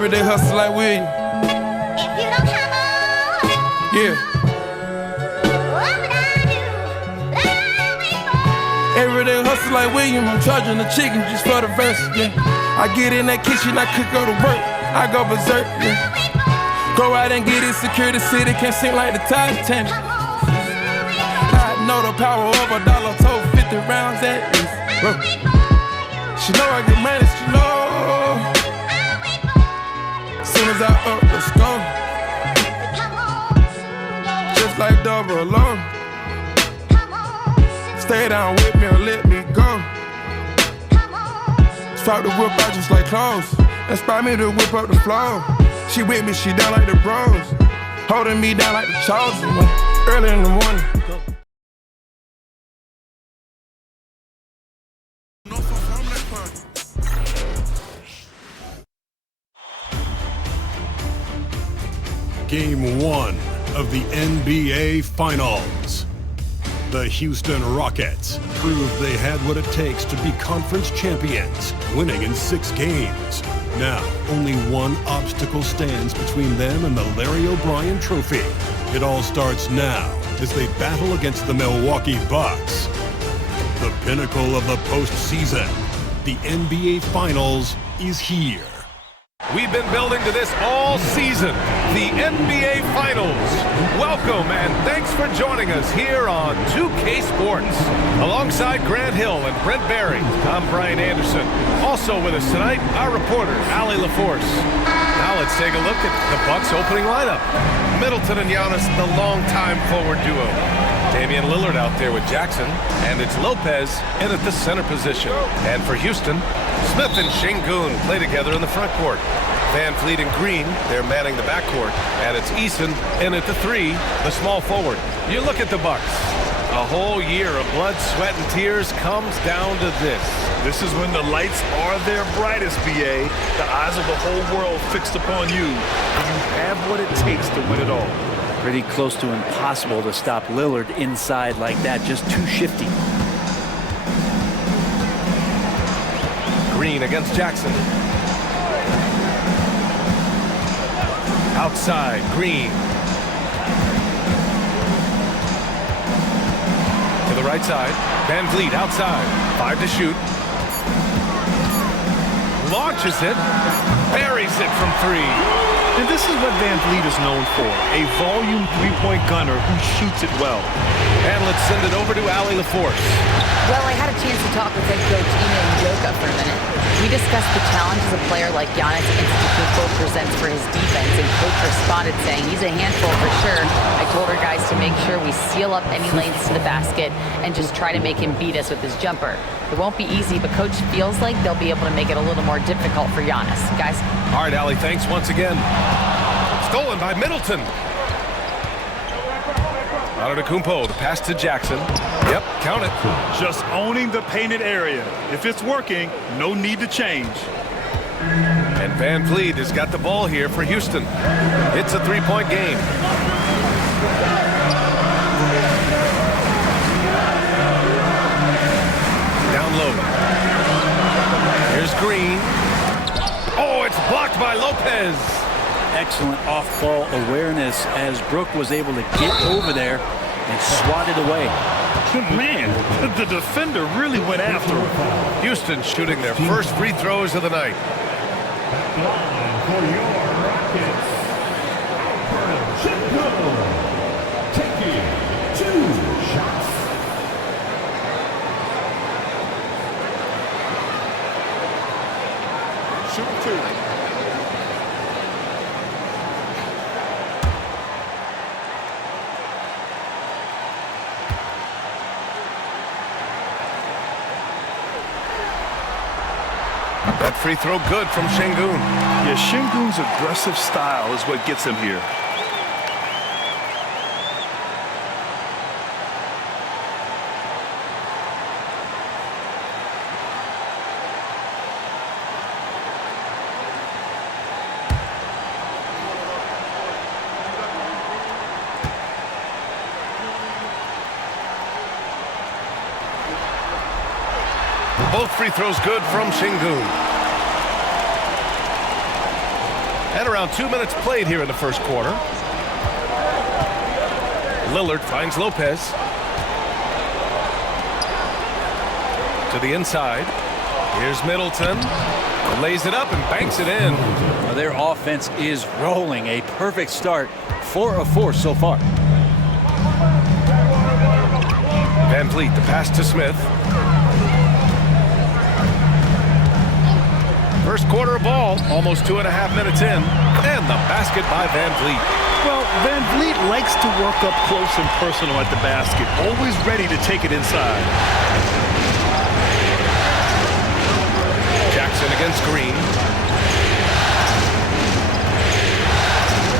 Everyday hustle like William. If you don't come on, Yeah. what would I do? Lie wait for Everyday hustle like William. I'm charging the chicken just for the verse. Yeah. I get in that kitchen, I could go to work. I go berserk. Yeah. Go out and get it, secure the city, can't sing like the Titanic. I know the power of $1, told 50 rounds at least. Bro. She know I get money, she know. Soon as I up, let's go. Just like double O. Stay down with me or let me go. Fuck the whip out just like clothes. Inspire me to whip up the flow. She with me, she down like the bros. Holding me down like the chosen one. Early in the morning. Game 1 of the NBA Finals. The Houston Rockets proved they had what it takes to be conference champions, winning in 6 games. Now, only one obstacle stands between them and the Larry O'Brien Trophy. It all starts now as they battle against the Milwaukee Bucks. The pinnacle of the postseason, the NBA Finals, is here. We've been building to this all season, the NBA Finals. Welcome and thanks for joining us here on 2K Sports. Alongside Grant Hill and Brent Barry, I'm Brian Anderson. Also with us tonight, our reporter, Allie LaForce. Now let's take a look at the Bucks' opening lineup. Middleton and Giannis, the longtime forward duo. Damian Lillard out there with Jackson, and it's Lopez in at the center position. And for Houston, Smith and Şengün play together in the front court. Van Fleet and Green, they're manning the backcourt. And it's Eason in at the 3, the small forward. You look at the Bucks. A whole year of blood, sweat, and tears comes down to this. This is when the lights are their brightest, BA. The eyes of the whole world fixed upon you. And you have what it takes to win it all. Pretty close to impossible to stop Lillard inside like that, just too shifty. Green against Jackson. Outside, Green. To the right side, Van Vliet outside. 5 to shoot. Launches it, buries it from 3. And this is what Van Vliet is known for, a volume three-point gunner who shoots it well. And let's send it over to Allie LaForce. Well, I had a chance to talk with head coach Ime Udoka for a minute. We discussed the challenges a player like Giannis Antetokounmpo presents for his defense, and coach responded saying he's a handful for sure. I told our guys to make sure we seal up any lanes to the basket and just try to make him beat us with his jumper. It won't be easy, but coach feels like they'll be able to make it a little more difficult for Giannis. Guys? All right, Allie, thanks once again. Stolen by Middleton. Antetokounmpo, the pass to Jackson. Yep, count it. Just owning the painted area. If it's working, no need to change. And Van Vliet has got the ball here for Houston. It's a 3-point game. Down low. Here's Green. Oh, it's blocked by Lopez. Excellent off-ball awareness as Brook was able to get over there and swat it away. Man, the defender really went after him. Houston shooting their first free throws of the night. For your Rockets, taking 2 shots. Shoot 2. That free throw good from Şengün. Yeah, Şengün's aggressive style is what gets him here. Both free throws good from Şengün. And around 2 minutes played here in the first quarter. Lillard finds Lopez. To the inside. Here's Middleton. Lays it up and banks it in. Well, their offense is rolling. A perfect start. 4 of 4 so far. Van Vliet, the pass to Smith. First quarter of ball, almost 2.5 minutes in. And the basket by Van Vliet. Well, Van Vliet likes to work up close and personal at the basket. Always ready to take it inside. Jackson against Green.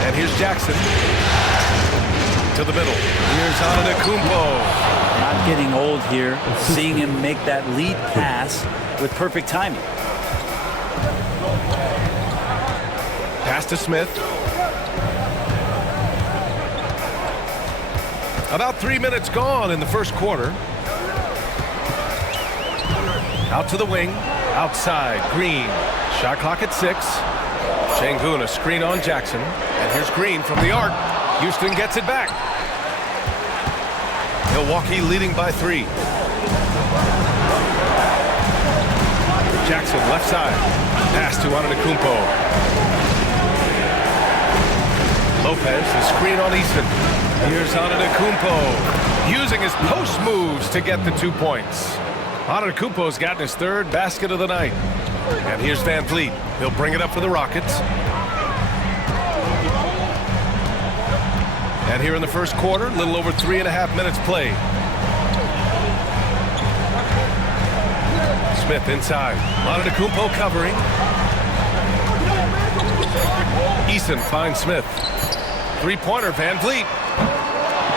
And here's Jackson. To the middle. Here's Antetokounmpo. Not getting old here. Seeing him make that lead pass with perfect timing. Pass to Smith. About 3 minutes gone in the first quarter. Out to the wing. Outside. Green. Shot clock at 6. Şengün, a screen on Jackson. And here's Green from the arc. Houston gets it back. Milwaukee leading by 3. Jackson left side. Pass to Antetokounmpo. Lopez, the screen on Easton. Here's Antetokounmpo using his post moves to get the 2 points. Antetokounmpo's gotten his 3rd basket of the night. And here's Van Vliet. He'll bring it up for the Rockets. And here in the first quarter, a little over 3.5 minutes played. Smith inside. Antetokounmpo covering. Eason finds Smith. Three-pointer, Van Vliet.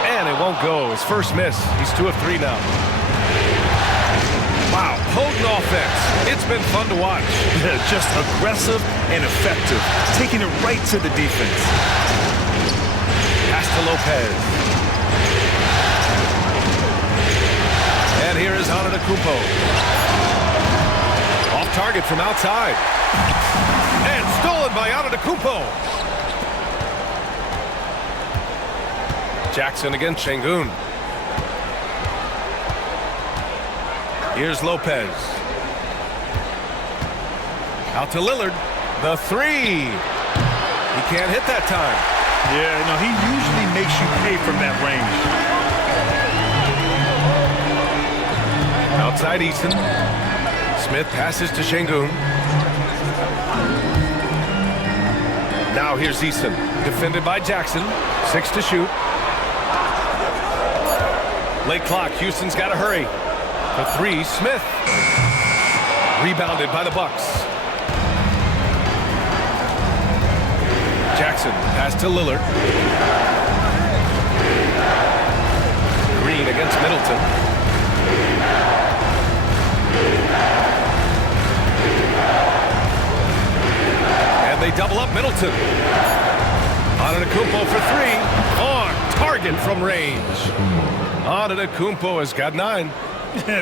And it won't go. His first miss. He's 2 of 3 now. Wow, potent offense. It's been fun to watch. Just aggressive and effective. Taking it right to the defense. Pass to Lopez. And here is Antetokounmpo. Off target from outside. And stolen by Antetokounmpo. Jackson against Şengün. Here's Lopez. Out to Lillard. The 3. He can't hit that time. Yeah, no, he usually makes you pay from that range. Outside Easton. Smith passes to Şengün. Now here's Easton. Defended by Jackson. 6 to shoot. Late clock. Houston's got to hurry. For 3, Smith. Rebounded by the Bucks. Jackson, pass to Lillard. Green against Middleton. And they double up Middleton. Antetokounmpo for 3. On target from range. Antetokounmpo has got 9.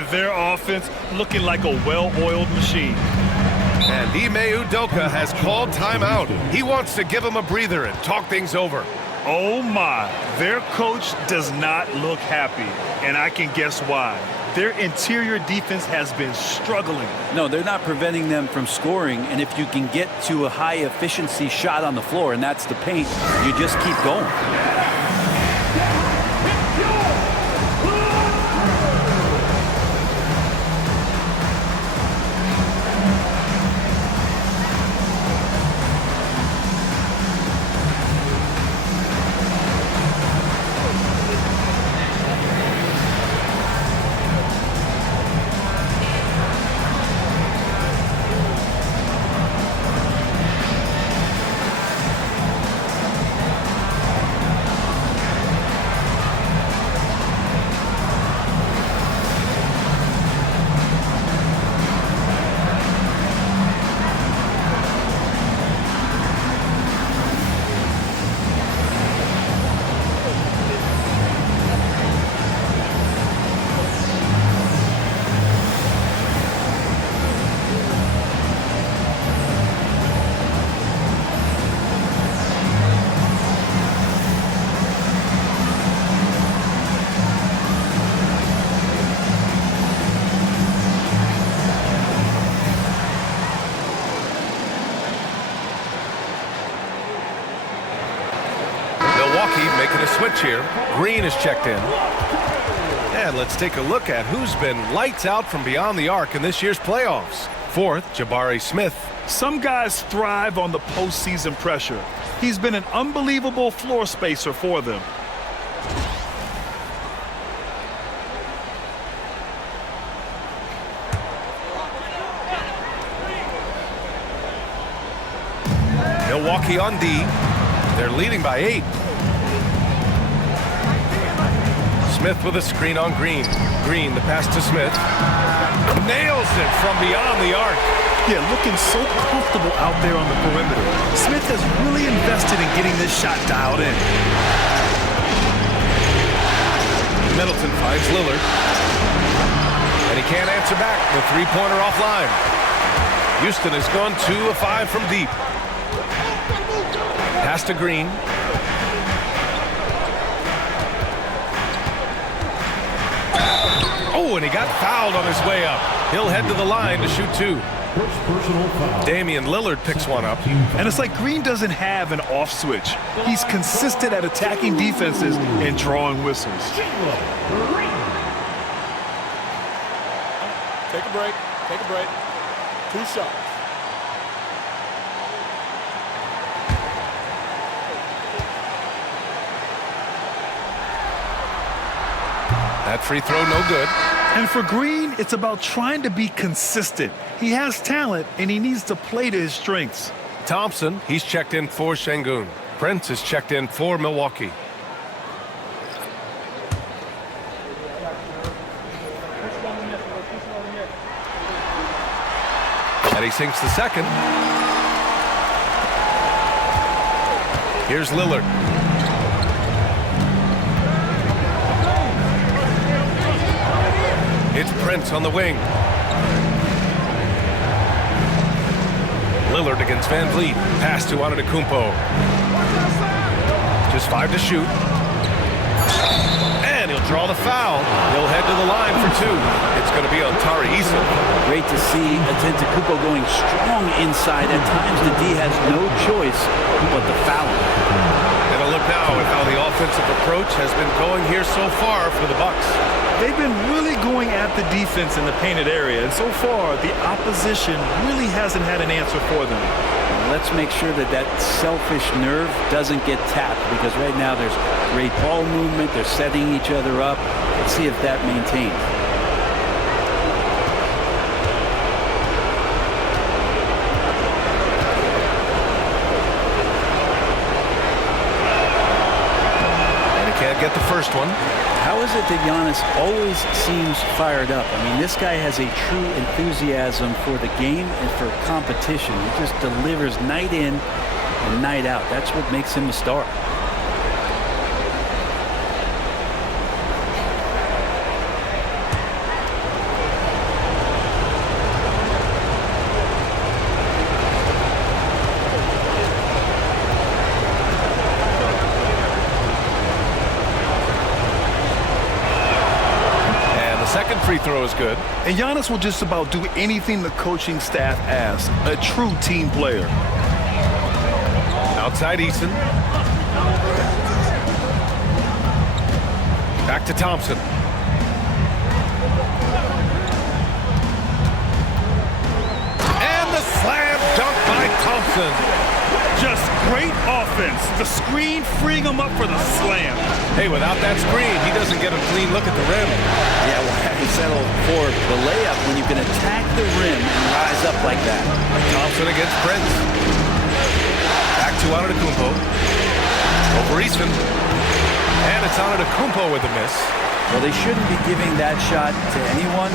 Their offense looking like a well-oiled machine. And Ime Udoka has called timeout. He wants to give him a breather and talk things over. Oh my, their coach does not look happy, and I can guess why. Their interior defense has been struggling. No, they're not preventing them from scoring, and if you can get to a high-efficiency shot on the floor, and that's the paint, you just keep going. Milwaukee making a switch here. Green is checked in. And let's take a look at who's been lights out from beyond the arc in this year's playoffs. Fourth, Jabari Smith. Some guys thrive on the postseason pressure. He's been an unbelievable floor spacer for them. Milwaukee on D. They're leading by 8. Smith with a screen on Green. Green, the pass to Smith. Nails it from beyond the arc. Yeah, looking so comfortable out there on the perimeter. Smith has really invested in getting this shot dialed in. Middleton finds Lillard. And he can't answer back. The three-pointer offline. Houston has gone 2 of 5 from deep. Pass to Green. Oh, and he got fouled on his way up. He'll head to the line to shoot 2. First personal foul. Damian Lillard picks one up. And it's like Green doesn't have an off switch. He's consistent at attacking defenses and drawing whistles. Take a break. Take a break. 2 shots. That free throw no good. And for Green, it's about trying to be consistent. He has talent, and he needs to play to his strengths. Thompson, he's checked in for Şengün. Prince is checked in for Milwaukee. And he sinks the second. Here's Lillard. It's Prince on the wing. Lillard against Van Vliet. Pass to Antetokounmpo. Just 5 to shoot. And he'll draw the foul. He'll head to the line for 2. It's going to be on Tari Eason. Great to see Antetokounmpo going strong inside. At times, the D has no choice but to foul him. And a look now at how the offensive approach has been going here so far for the Bucks. They've been really going at the defense in the painted area, and so far, the opposition really hasn't had an answer for them. Let's make sure that that selfish nerve doesn't get tapped, because right now there's great ball movement. They're setting each other up. Let's see if that maintains. And he can't get the first one. How is it that Giannis always seems fired up? I mean, this guy has a true enthusiasm for the game and for competition. He just delivers night in and night out. That's what makes him a star. Second free throw is good. And Giannis will just about do anything the coaching staff asks. A true team player. Outside Eason. Back to Thompson. And the slam dunk by Thompson. Just great offense. The screen freeing him up for the slam. Hey, without that screen, he doesn't get a clean look at the rim. Yeah, well, having settled for the layup when you can attack the rim and rise up like that. Thompson against Prince. Back to Antetokounmpo. Over Easton. And it's Antetokounmpo with a miss. Well, they shouldn't be giving that shot to anyone,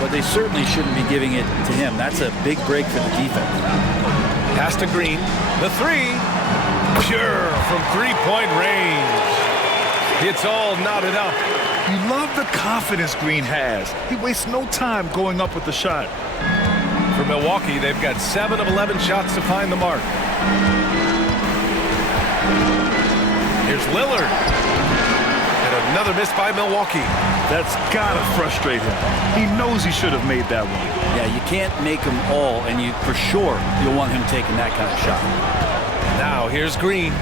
but they certainly shouldn't be giving it to him. That's a big break for the defense. Pass to Green. The three. Pure from three-point range. It's all knotted up. You love the confidence Green has. He wastes no time going up with the shot. For Milwaukee, they've got 7 of 11 shots to find the mark. Here's Lillard. And another miss by Milwaukee. That's gotta frustrate him. He knows he should have made that one. Yeah, you can't make them all, and you for sure you'll want him taking that kind of shot. Now here's Green.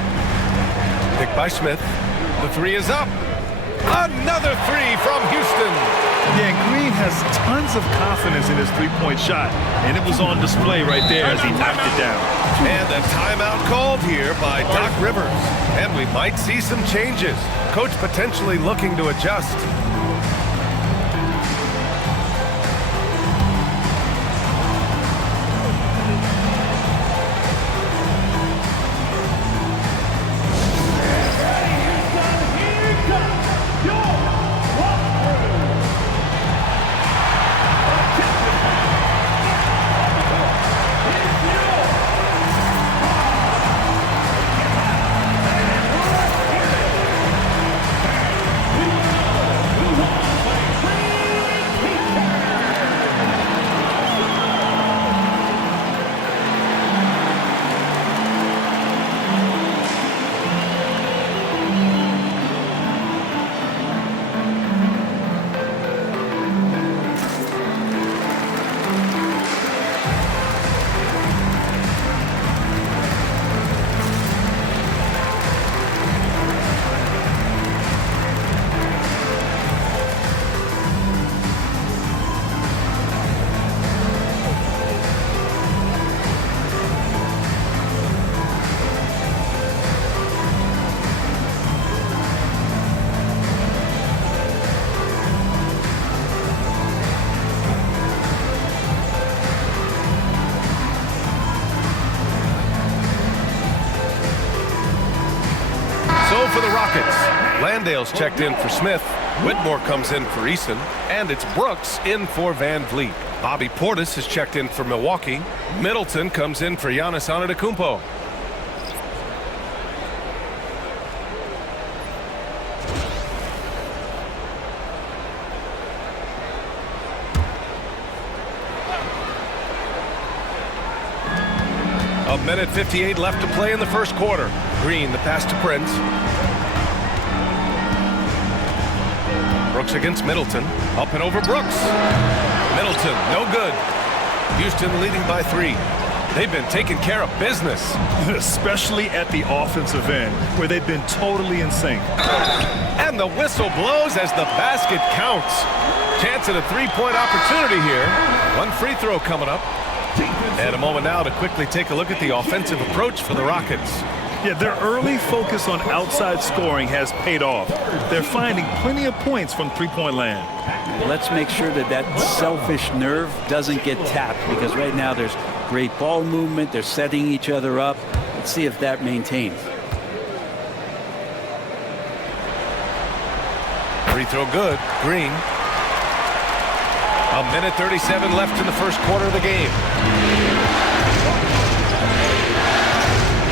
Picked by Smith. The three is up. Another three from Houston. Yeah, Green has tons of confidence in his three-point shot, and it was on display right there as he knocked it down. And a timeout called here by Doc Rivers. And we might see some changes. Coach potentially looking to adjust. For the Rockets, Landale's checked in for Smith. Whitmore comes in for Eason. And it's Brooks in for Van Vliet. Bobby Portis is checked in for Milwaukee. Middleton comes in for Giannis Antetokounmpo. A minute 58 left to play in the first quarter. Green, the pass to Prince. Brooks against Middleton. Up and over Brooks. Middleton, no good. Houston leading by 3. They've been taking care of business. Especially at the offensive end, where they've been totally in sync. And the whistle blows as the basket counts. Chance at a three-point opportunity here. One free throw coming up. And a moment now to quickly take a look at the offensive approach for the Rockets. Yeah, their early focus on outside scoring has paid off. They're finding plenty of points from three-point land. Let's make sure that that selfish nerve doesn't get tapped, because right now there's great ball movement. They're setting each other up. Let's see if that maintains. Free throw good. Green. A minute 37 left in the first quarter of the game.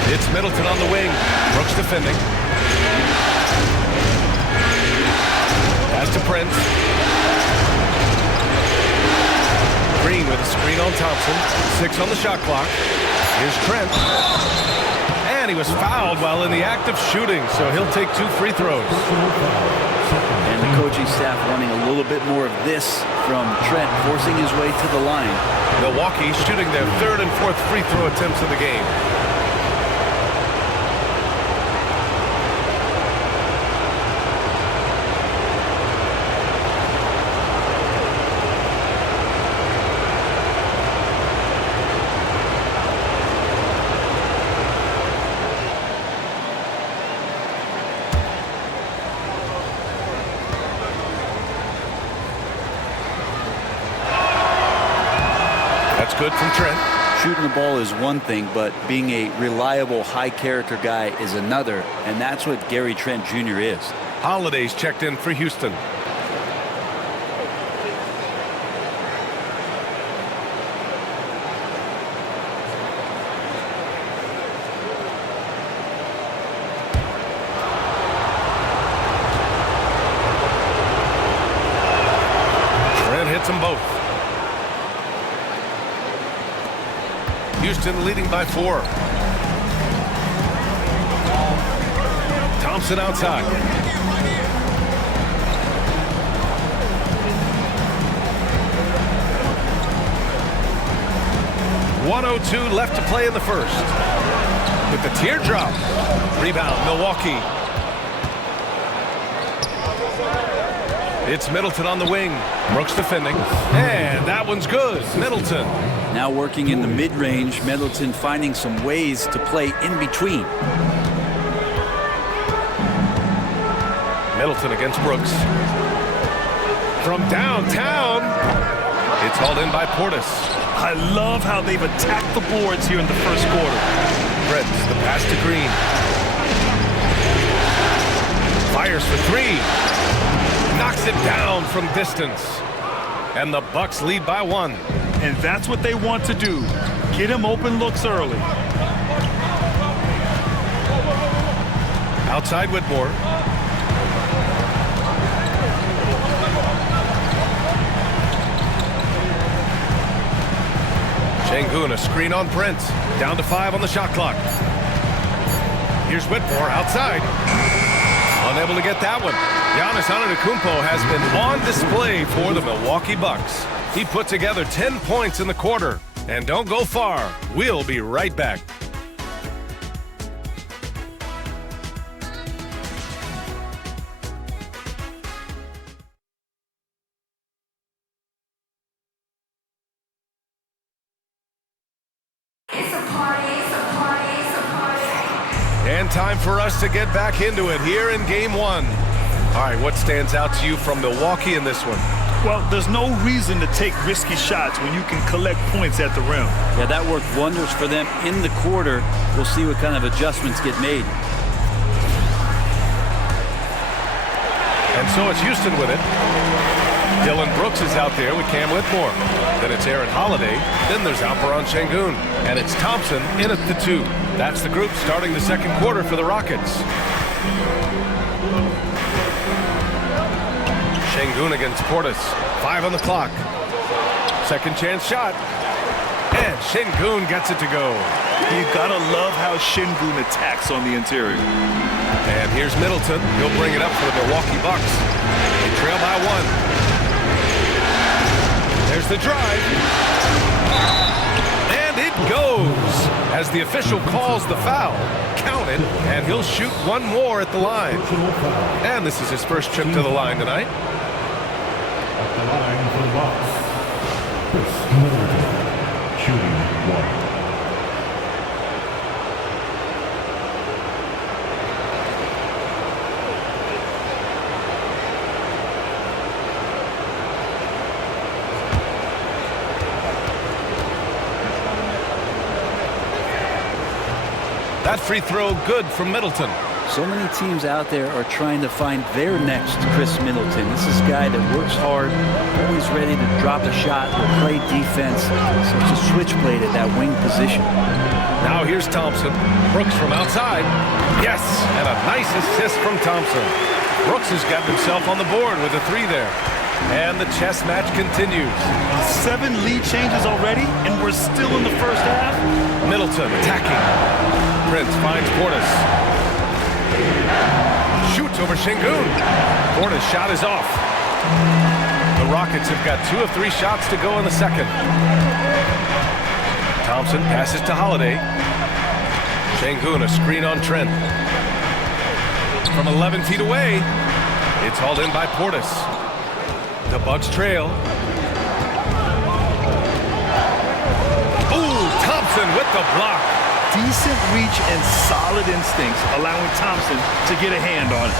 It's Middleton on the wing. Brooks defending. Pass to Prince. Green with a screen on Thompson. 6 on the shot clock. Here's Trent. And he was fouled while in the act of shooting, so he'll take 2 free throws. And the coaching staff wanting a little bit more of this from Trent, forcing his way to the line. Milwaukee shooting their 3rd and 4th free throw attempts of the game. That's good from Trent. Shooting the ball is one thing, but being a reliable, high-character guy is another, and that's what Gary Trent Jr. is. Holiday's checked in for Houston. Trent hits them both. Houston leading by 4. Thompson outside. .102 left to play in the first. With the teardrop. Rebound, Milwaukee. It's Middleton on the wing. Brooks defending. And that one's good. Middleton. Now working in the mid-range, Middleton finding some ways to play in between. Middleton against Brooks. From downtown. It's hauled in by Portis. I love how they've attacked the boards here in the first quarter. Prince, the pass to Green. Fires for three. Knocks it down from distance. And the Bucks lead by 1. And that's what they want to do. Get him open looks early. Outside Whitmore. Şengün, a screen on Prince. Down to 5 on the shot clock. Here's Whitmore outside. Unable to get that one. Giannis Antetokounmpo has been on display for the Milwaukee Bucks. He put together 10 points in the quarter. And don't go far. We'll be right back. And time for us to get back into it here in Game 1. All right, what stands out to you from Milwaukee in this one? Well, there's no reason to take risky shots when you can collect points at the rim. Yeah, that worked wonders for them in the quarter. We'll see what kind of adjustments get made. And so it's Houston with it. Dylan Brooks is out there with Cam Whitmore. Then it's Aaron Holiday. Then there's Alperen Şengün. And it's Thompson in at the 2. That's the group starting the second quarter for the Rockets. Şengün against Portis. 5 on the clock. Second chance shot. And Şengün gets it to go. You gotta love how Şengün attacks on the interior. And here's Middleton. He'll bring it up for the Milwaukee Bucks. They trail by 1. There's the drive. And it goes. As the official calls the foul, count it, and he'll shoot one more at the line. And this is his first trip to the line tonight. At the line for the Bucks, Chris Middleton, shooting 1. That free throw good from Middleton. So many teams out there are trying to find their next Chris Middleton. This is a guy that works hard, always ready to drop a shot or play defense. Such a switchblade at that wing position. Now here's Thompson. Brooks from outside. Yes, and a nice assist from Thompson. Brooks has gotten himself on the board with a 3 there. And the chess match continues. 7 lead changes already, and we're still in the first half. Middleton attacking. Prince finds Portis. Shoots over Şengün. Portis' shot is off. The Rockets have got 2 of 3 shots to go in the second. Thompson passes to Holiday. Şengün, a screen on Trent. From 11 feet away, it's hauled in by Portis. The Bucks trail. Ooh, Thompson with the block. Decent reach and solid instincts, allowing Thompson to get a hand on it.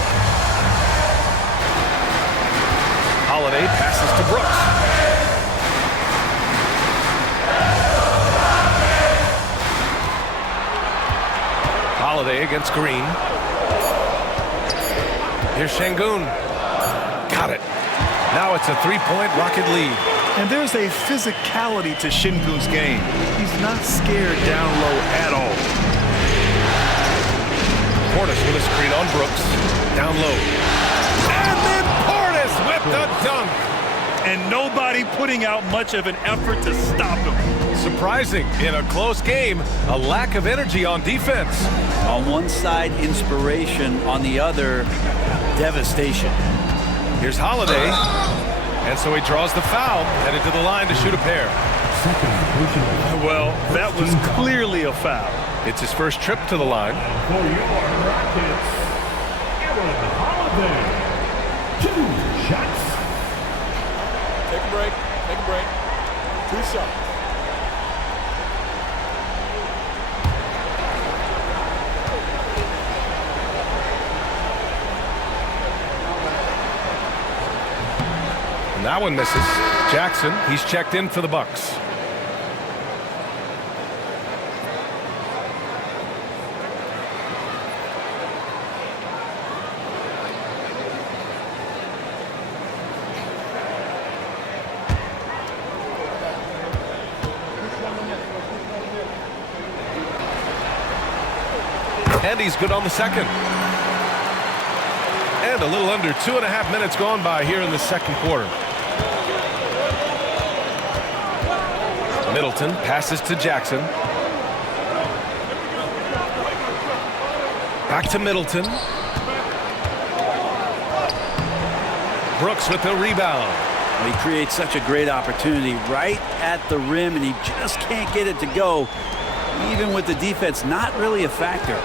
Holiday passes to Brooks. Holiday against Green. Here's Şengün. Got it. Now it's a 3-point Rocket lead. And there's a physicality to Şengün's game. He's not scared down low at all. Portis with a screen on Brooks. Down low. And then Portis with the dunk. And nobody putting out much of an effort to stop him. Surprising. In a close game, a lack of energy on defense. On one side, inspiration. On the other, devastation. Here's Holiday. And so he draws the foul, headed to the line to shoot a pair. Well, that was clearly a foul. It's his first trip to the line. For your Rockets, Aaron Holiday. 2 shots. a break. Take a break. 2 shots. And that one misses. Jackson, he's checked in for the Bucks. And he's good on the second. And a little under 2.5 minutes gone by here in the second quarter. Middleton passes to Jackson. Back to Middleton. Brooks with the rebound. He creates such a great opportunity right at the rim, and he just can't get it to go, even with the defense not really a factor.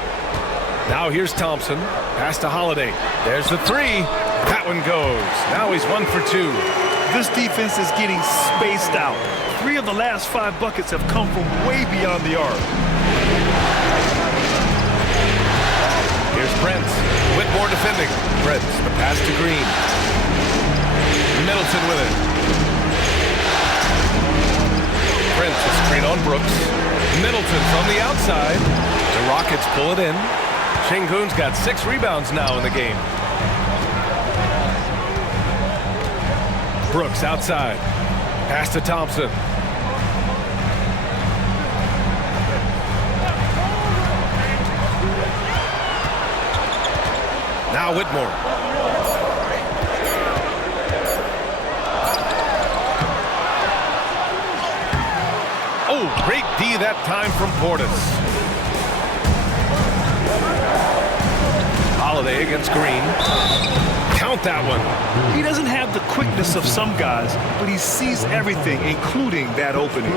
Now here's Thompson. Pass to Holiday. There's the three. That one goes. Now he's 1 for 2. This defense is getting spaced out. 3 of the last 5 buckets have come from way beyond the arc. Here's Brent. Whitmore defending. Brent, the pass to Green. Middleton with it. Brent, a screen on Brooks. Middleton from the outside. The Rockets pull it in. Şengün's got 6 rebounds now in the game. Brooks outside. Pass to Thompson. Now Whitmore. Oh, great D that time from Portis. Holiday against Green. Count that one. He doesn't have the quickness of some guys, but he sees everything, including that opening.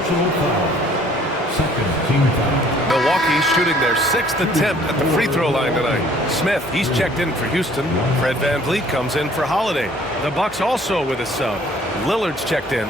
Milwaukee shooting their 6th attempt at the free throw line tonight. Smith, he's checked in for Houston. Fred VanVleet comes in for Holiday. The Bucks also with a sub. Lillard's checked in.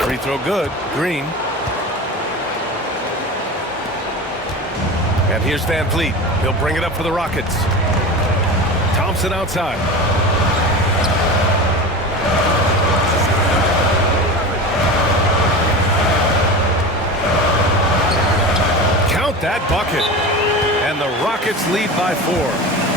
Free throw good. Green. And here's VanVleet. He'll bring it up for the Rockets. Thompson outside. Count that bucket. And the Rockets lead by 4.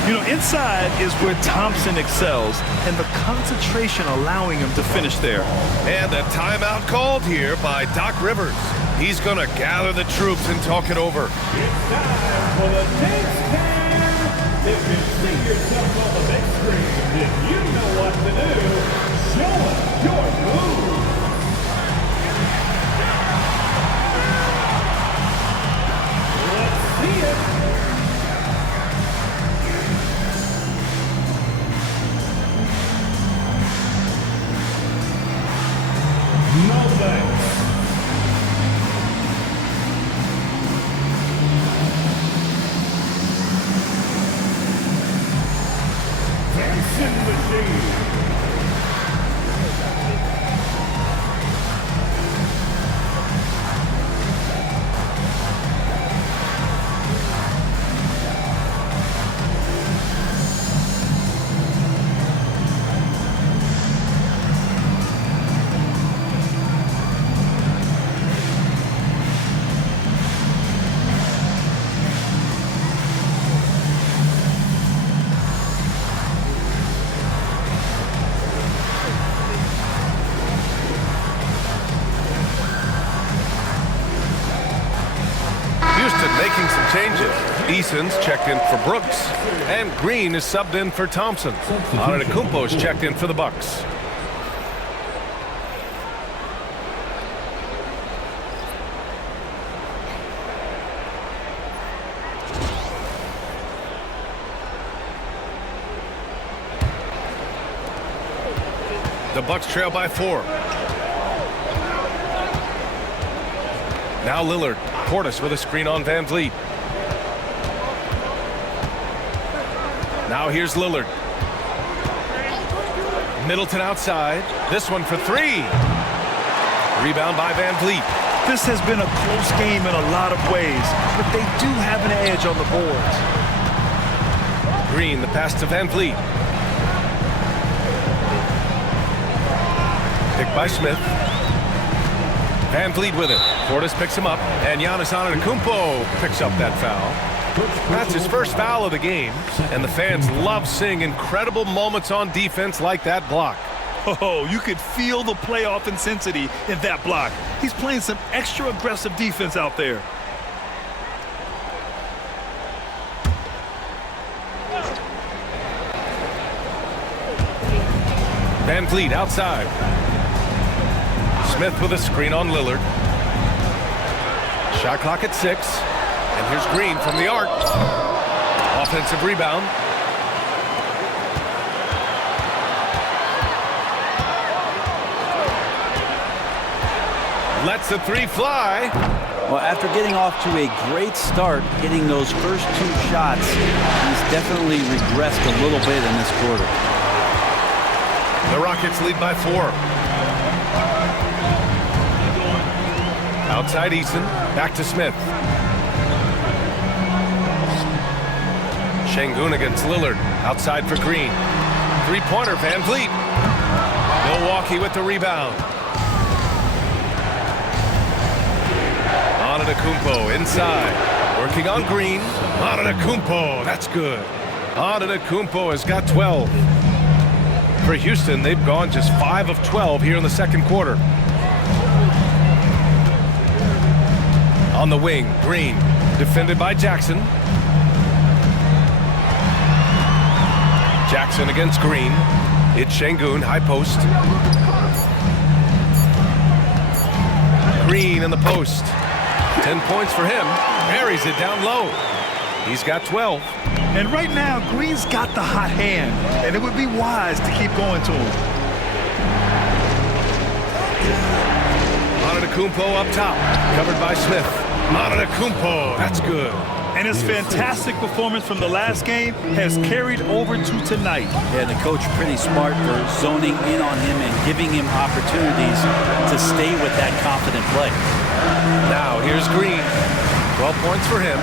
You know, inside is where Thompson excels, and the concentration allowing him to finish there. And a timeout called here by Doc Rivers. He's going to gather the troops and talk it over. It's time for the next time. If you see yourself on the big screen, then you know what to do. Show us your move. Let's see it. No thanks. Dancing machine. Making some changes. Eason's checked in for Brooks, and Green is subbed in for Thompson. Antetokounmpo's checked in for the Bucks. The Bucks trail by 4. Now Lillard. Portis with a screen on Van Vliet. Now here's Lillard. Middleton outside. This one for 3. Rebound by Van Vliet. This has been a close game in a lot of ways, but they do have an edge on the boards. Green, the pass to Van Vliet. Picked by Smith. Van Vliet with it. Portis picks him up, and Giannis Antetokounmpo picks up that foul. That's his first foul of the game, and the fans love seeing incredible moments on defense like that block. Oh, you could feel the playoff intensity in that block. He's playing some extra aggressive defense out there. Van Vliet outside. Smith with a screen on Lillard. Shot clock at 6. And here's Green from the arc. Offensive rebound. Lets the 3 fly. Well, after getting off to a great start, hitting those first 2 shots, he's definitely regressed a little bit in this quarter. The Rockets lead by 4. Outside Eason, back to Smith. Şengün against Lillard, outside for Green. 3-pointer, Van Vliet. Milwaukee with the rebound. Antetokounmpo inside, working on Green. Antetokounmpo, that's good. Antetokounmpo has got 12. For Houston, they've gone just 5 of 12 here in the second quarter. On the wing, Green, defended by Jackson. Jackson against Green. It's Şengün, high post. Green in the post. 10 points for him. Buries it down low. He's got 12. And right now, Green's got the hot hand, and it would be wise to keep going to him. Antetokounmpo up top, covered by Smith. Antetokounmpo, that's good. And his fantastic performance from the last game has carried over to tonight. Yeah, the coach pretty smart for zoning in on him and giving him opportunities to stay with that confident play. Now here's Green. 12 points for him.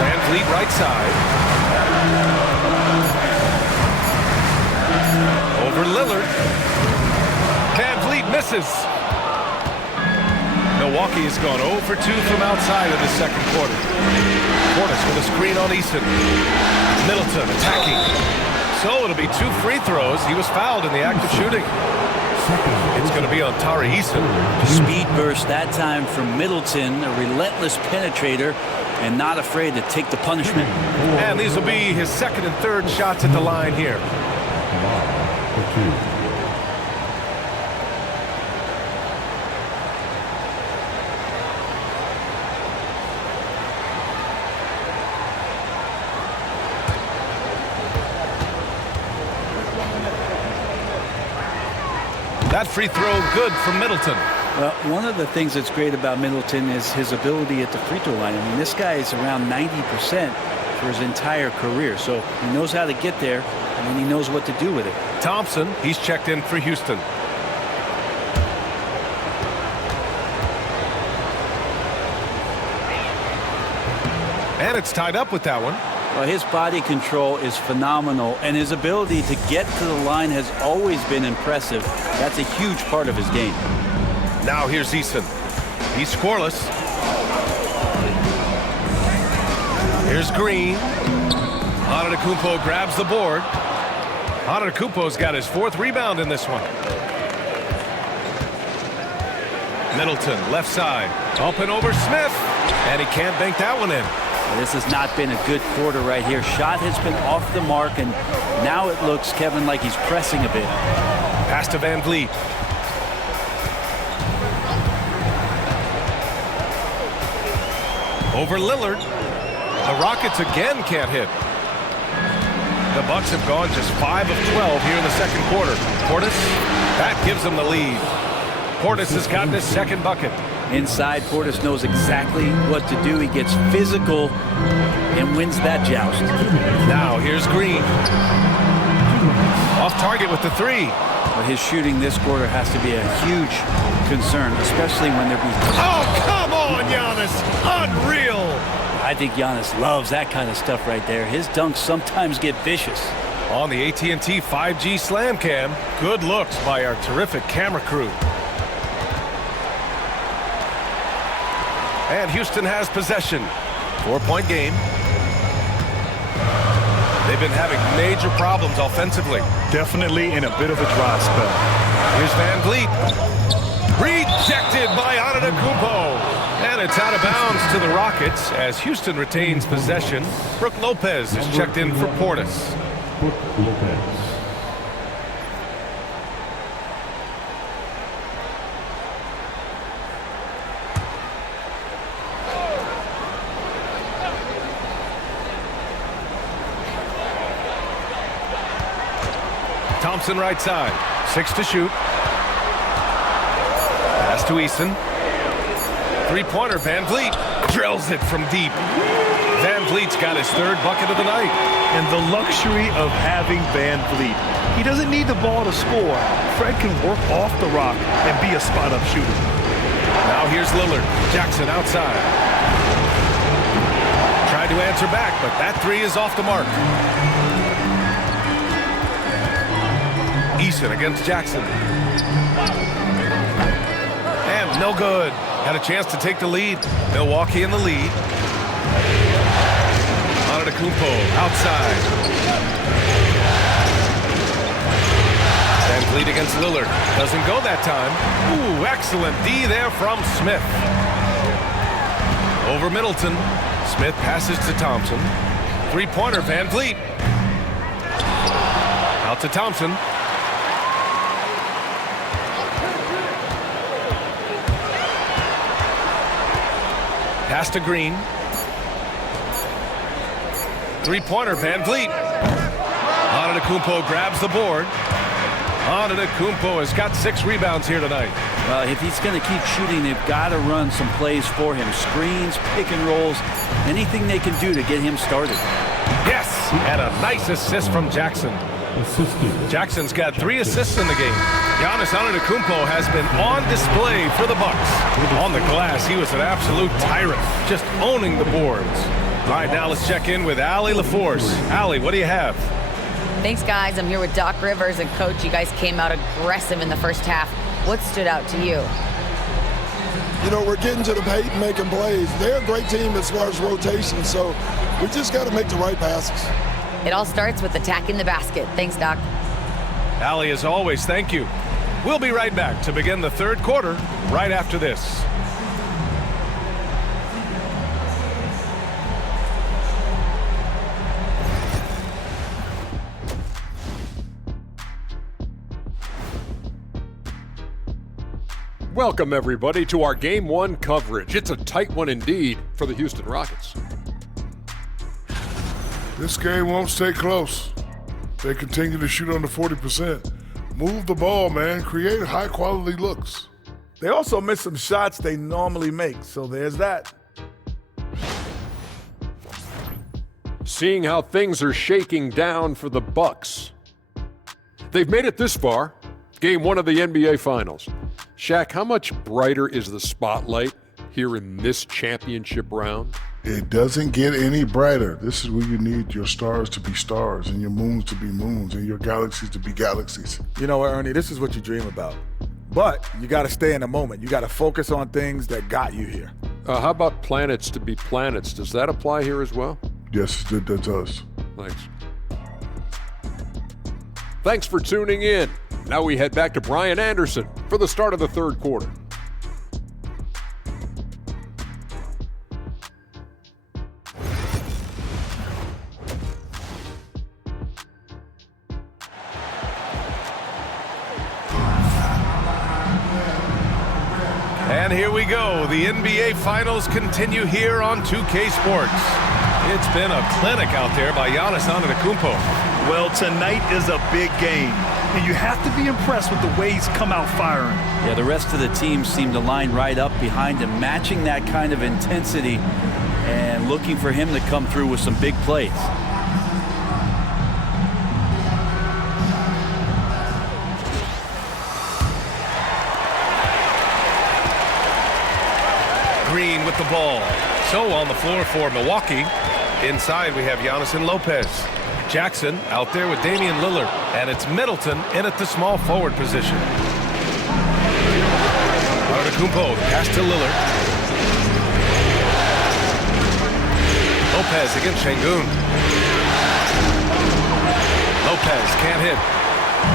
Van Vliet right side. Over Lillard. Van Vliet misses. Milwaukee has gone 0 for 2 from outside in the second quarter. Portis with a screen on Eason. Middleton attacking. So it'll be 2 free throws. He was fouled in the act of shooting. It's going to be on Tari Eason. Speed burst that time from Middleton, a relentless penetrator, and not afraid to take the punishment. And these will be his second and third shots at the line here. That free throw good from Middleton. Well, one of the things that's great about Middleton is his ability at the free throw line. I mean, this guy is around 90% for his entire career. So he knows how to get there, and then he knows what to do with it. Thompson, he's checked in for Houston. And it's tied up with that one. Well, his body control is phenomenal, and his ability to get to the line has always been impressive. That's a huge part of his game. Now here's Eason. He's scoreless. Here's Green. Antetokounmpo grabs the board. Antetokounmpo's got his 4th rebound in this one. Middleton, left side. Up and over Smith. And he can't bank that one in. This has not been a good quarter right here. Shot has been off the mark, and now it looks, Kevin, like he's pressing a bit. Pass to Van Vliet. Over Lillard. The Rockets again can't hit. The Bucks have gone just 5 of 12 here in the second quarter. Portis, that gives them the lead. Portis has gotten his second bucket. Inside, Portis knows exactly what to do. He gets physical and wins that joust. Now here's Green. Off target with the three. But his shooting this quarter has to be a huge concern, especially when they're being... Oh, come on, Giannis. Unreal. I think Giannis loves that kind of stuff right there. His dunks sometimes get vicious. On the AT&T 5G Slam Cam, good looks by our terrific camera crew. And Houston has possession. 4-point game. They've been having major problems offensively. Definitely in a bit of a dry spell. Here's Van Vliet. Rejected by Antetokounmpo. And it's out of bounds to the Rockets as Houston retains possession. Brook Lopez is checked in for Portis. Brook Lopez. Thompson right side. 6 to shoot. Pass to Eason. Three-pointer, Van Vliet. Drills it from deep. Van Vliet's got his third bucket of the night. And the luxury of having Van Vliet. He doesn't need the ball to score. Fred can work off the rock and be a spot-up shooter. Now here's Lillard. Jackson outside. Tried to answer back, but that three is off the mark. Eason against Jackson. And no good. Had a chance to take the lead. Milwaukee in the lead. Antetokounmpo outside. Van Vliet against Lillard. Doesn't go that time. Ooh, excellent D there from Smith. Over Middleton. Smith passes to Thompson. Three-pointer, Van Vliet. Out to Thompson. Pass to Green. Three-pointer, Van Vliet. Antetokounmpo grabs the board. Antetokounmpo has got 6 rebounds here tonight. Well, if he's going to keep shooting, they've got to run some plays for him. Screens, pick and rolls, anything they can do to get him started. Yes, and a nice assist from Jackson. Jackson's got 3 assists in the game. Giannis Antetokounmpo has been on display for the Bucks. On the glass, he was an absolute tyrant, just owning the boards. All right, now let's check in with Allie LaForce. Allie, what do you have? Thanks, guys. I'm here with Doc Rivers and Coach. You guys came out aggressive in the first half. What stood out to you? You know, we're getting to the paint and making plays. They're a great team as far as rotation, so we just got to make the right passes. It all starts with attacking the basket. Thanks, Doc. Allie, as always, thank you. We'll be right back to begin the third quarter right after this. Welcome, everybody, to our Game 1 coverage. It's a tight one indeed for the Houston Rockets. This game won't stay close. They continue to shoot under 40%. Move the ball, man. Create high-quality looks. They also miss some shots they normally make, so there's that. Seeing how things are shaking down for the Bucks. They've made it this far. Game 1 of the NBA Finals. Shaq, how much brighter is the spotlight here in this championship round? It doesn't get any brighter. This is where you need your stars to be stars and your moons to be moons and your galaxies to be galaxies. You know what, Ernie, this is what you dream about. But you got to stay in the moment. You got to focus on things that got you here. How about planets to be planets? Does that apply here as well? Yes, that does. Thanks. Thanks for tuning in. Now we head back to Brian Anderson for the start of the third quarter. And here we go. The NBA Finals continue here on 2K Sports. It's been a clinic out there by Giannis Antetokounmpo. Well, tonight is a big game, and you have to be impressed with the way he's come out firing. Yeah, the rest of the team seem to line right up behind him, matching that kind of intensity and looking for him to come through with some big plays. Green with the ball. So on the floor for Milwaukee. Inside we have Giannis and Lopez. Jackson out there with Damian Lillard. And it's Middleton in at the small forward position. Antetokounmpo, pass to Lillard. Lopez against Şengün. Lopez can't hit.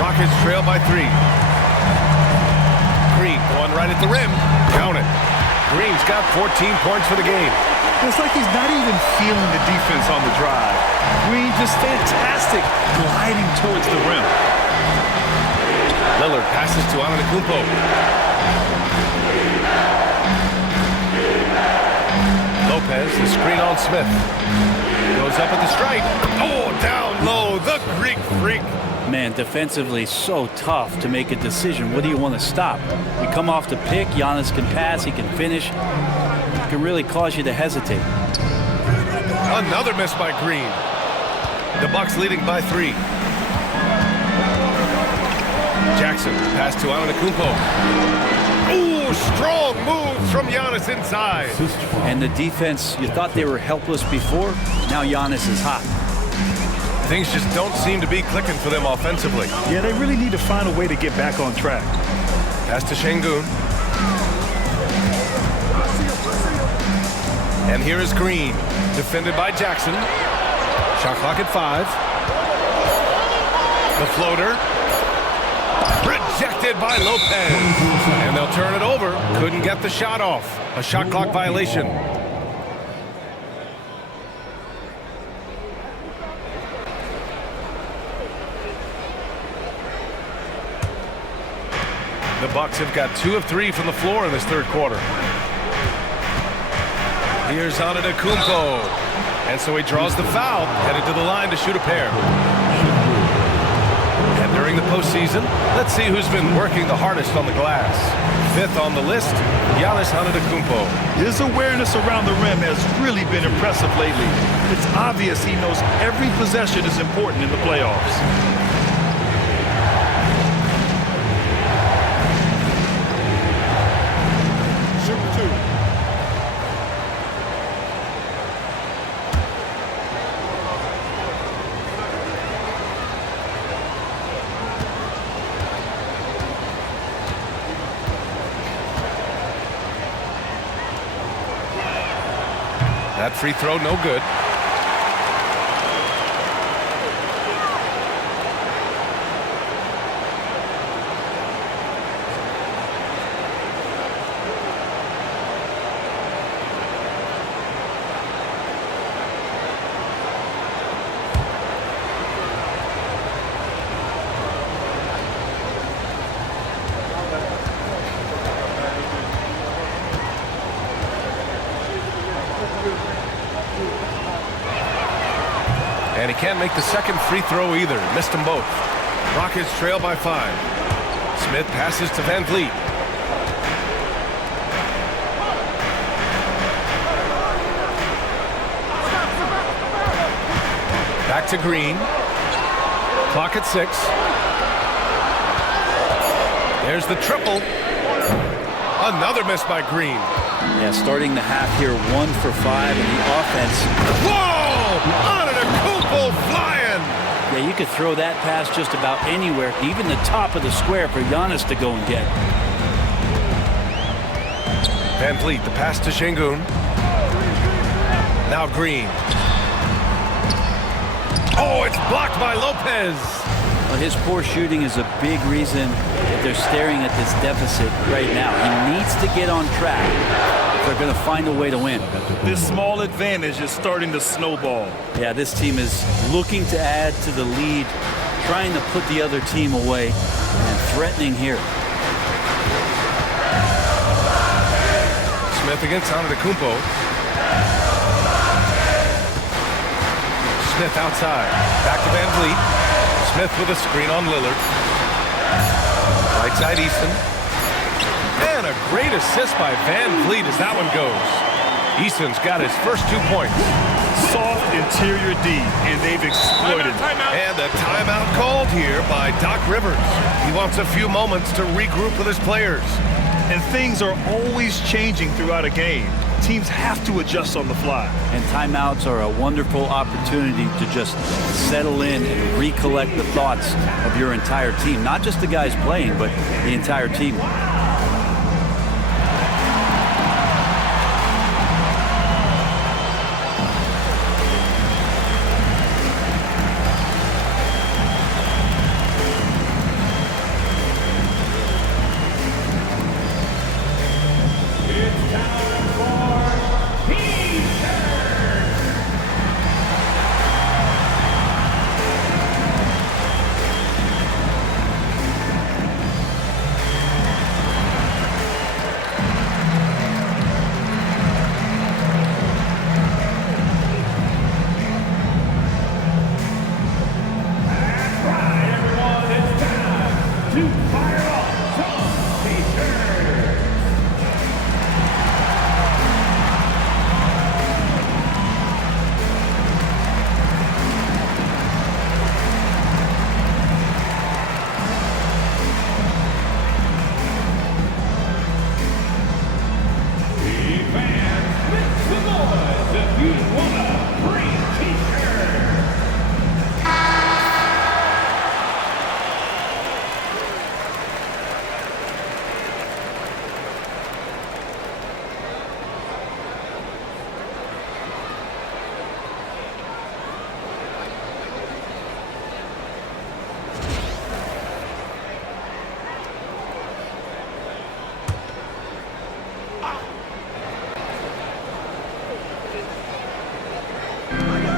Rockets trail by 3. Green going right at the rim. Count it. Green's got 14 points for the game. It's like he's not even feeling the defense on the drive. Green just fantastic gliding towards the rim. Lillard passes to Antetokounmpo. Lopez, the screen on Smith. Goes up at the strike. Oh, down low, the Greek freak. Man, defensively so tough to make a decision. What do you want to stop? You come off the pick, Giannis can pass, he can finish. It can really cause you to hesitate. Another miss by Green. The Bucks leading by 3. Jackson, pass to Antetokounmpo. Ooh, strong moves from Giannis inside. And the defense, you thought they were helpless before. Now Giannis is hot. Things just don't seem to be clicking for them offensively. Yeah, they really need to find a way to get back on track. Pass to Şengün. And here is Green, defended by Jackson. Shot clock at 5. The floater. Rejected by Lopez. And they'll turn it over. Couldn't get the shot off. A shot clock violation. The Bucks have got 2 of 3 from the floor in this third quarter. Here's Antetokounmpo. And so he draws the foul, headed to the line to shoot a pair. And during the postseason, let's see who's been working the hardest on the glass. 5th on the list, Giannis Antetokounmpo. His awareness around the rim has really been impressive lately. It's obvious he knows every possession is important in the playoffs. That free throw, no good. And he can't make the second free throw either. Missed them both. Rockets trail by 5. Smith passes to Van Vliet. Back to Green. Clock at 6. There's the triple. Another miss by Green. Yeah, starting the half here, 1 for 5 in the offense. Whoa! Antetokounmpo flying! Yeah, you could throw that pass just about anywhere, even the top of the square for Giannis to go and get. Van Vliet, the pass to Şengün. Now Green. Oh, it's blocked by Lopez. Well, his poor shooting is a big reason that they're staring at this deficit right now. He needs to get on track if they're going to find a way to win. This small advantage is starting to snowball. Yeah, this team is looking to add to the lead, trying to put the other team away, and threatening here. Smith against Antetokounmpo. Smith outside. Back to Van Vliet. Naismith with a screen on Lillard. Right side Easton. And a great assist by Van Vliet as that one goes. Easton's got his first 2 points. Soft interior D, and they've exploited. And a timeout called here by Doc Rivers. He wants a few moments to regroup with his players. And things are always changing throughout a game. Teams have to adjust on the fly. And timeouts are a wonderful opportunity to just settle in and recollect the thoughts of your entire team. Not just the guys playing, but the entire team.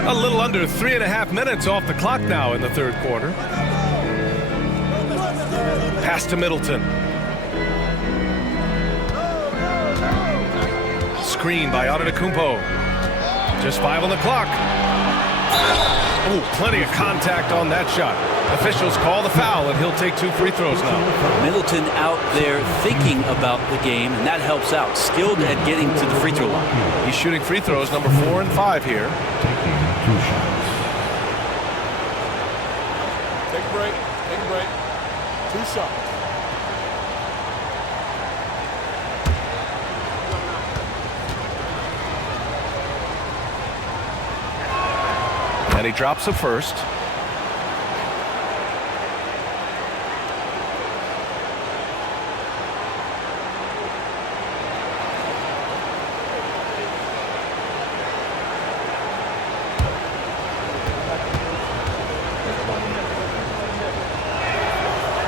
A little under 3.5 minutes off the clock now in the third quarter. Pass to Middleton. Screen by Antetokounmpo. Just 5 on the clock. Ooh, plenty of contact on that shot. Officials call the foul, and he'll take 2 free throws now. Middleton out there thinking about the game, and that helps out. Skilled at getting to the free throw line. He's shooting free throws number 4 and 5 here. Taking 2 shots. Take a break. Take a break. 2 shots. And he drops the first.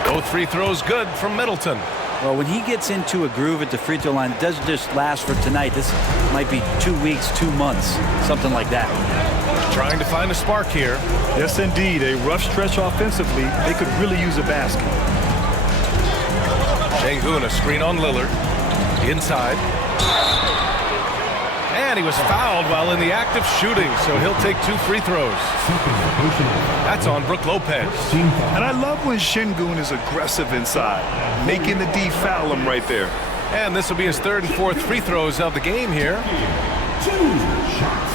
Both free throws good from Middleton. Well, when he gets into a groove at the free throw line, it doesn't just last for tonight. This might be 2 weeks, 2 months, something like that. Trying to find a spark here. Yes, indeed. A rough stretch offensively. They could really use a basket. Sengun, a screen on Lillard. Inside. And he was fouled while in the act of shooting, so he'll take 2 free throws. That's on Brook Lopez. And I love when Sengun is aggressive inside, making the D foul him right there. And this will be his 3rd and 4th free throws of the game here. 2 shots.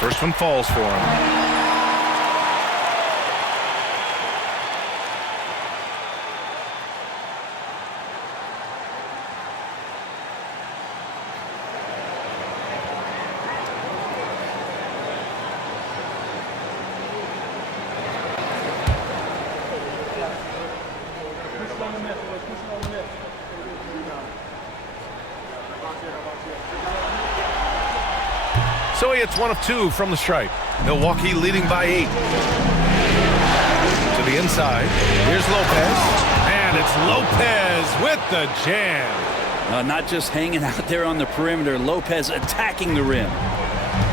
First one falls for him. So he hits 1 of 2 from the stripe. Milwaukee leading by 8. To the inside. Here's Lopez. And it's Lopez with the jam. Not just hanging out there on the perimeter. Lopez attacking the rim.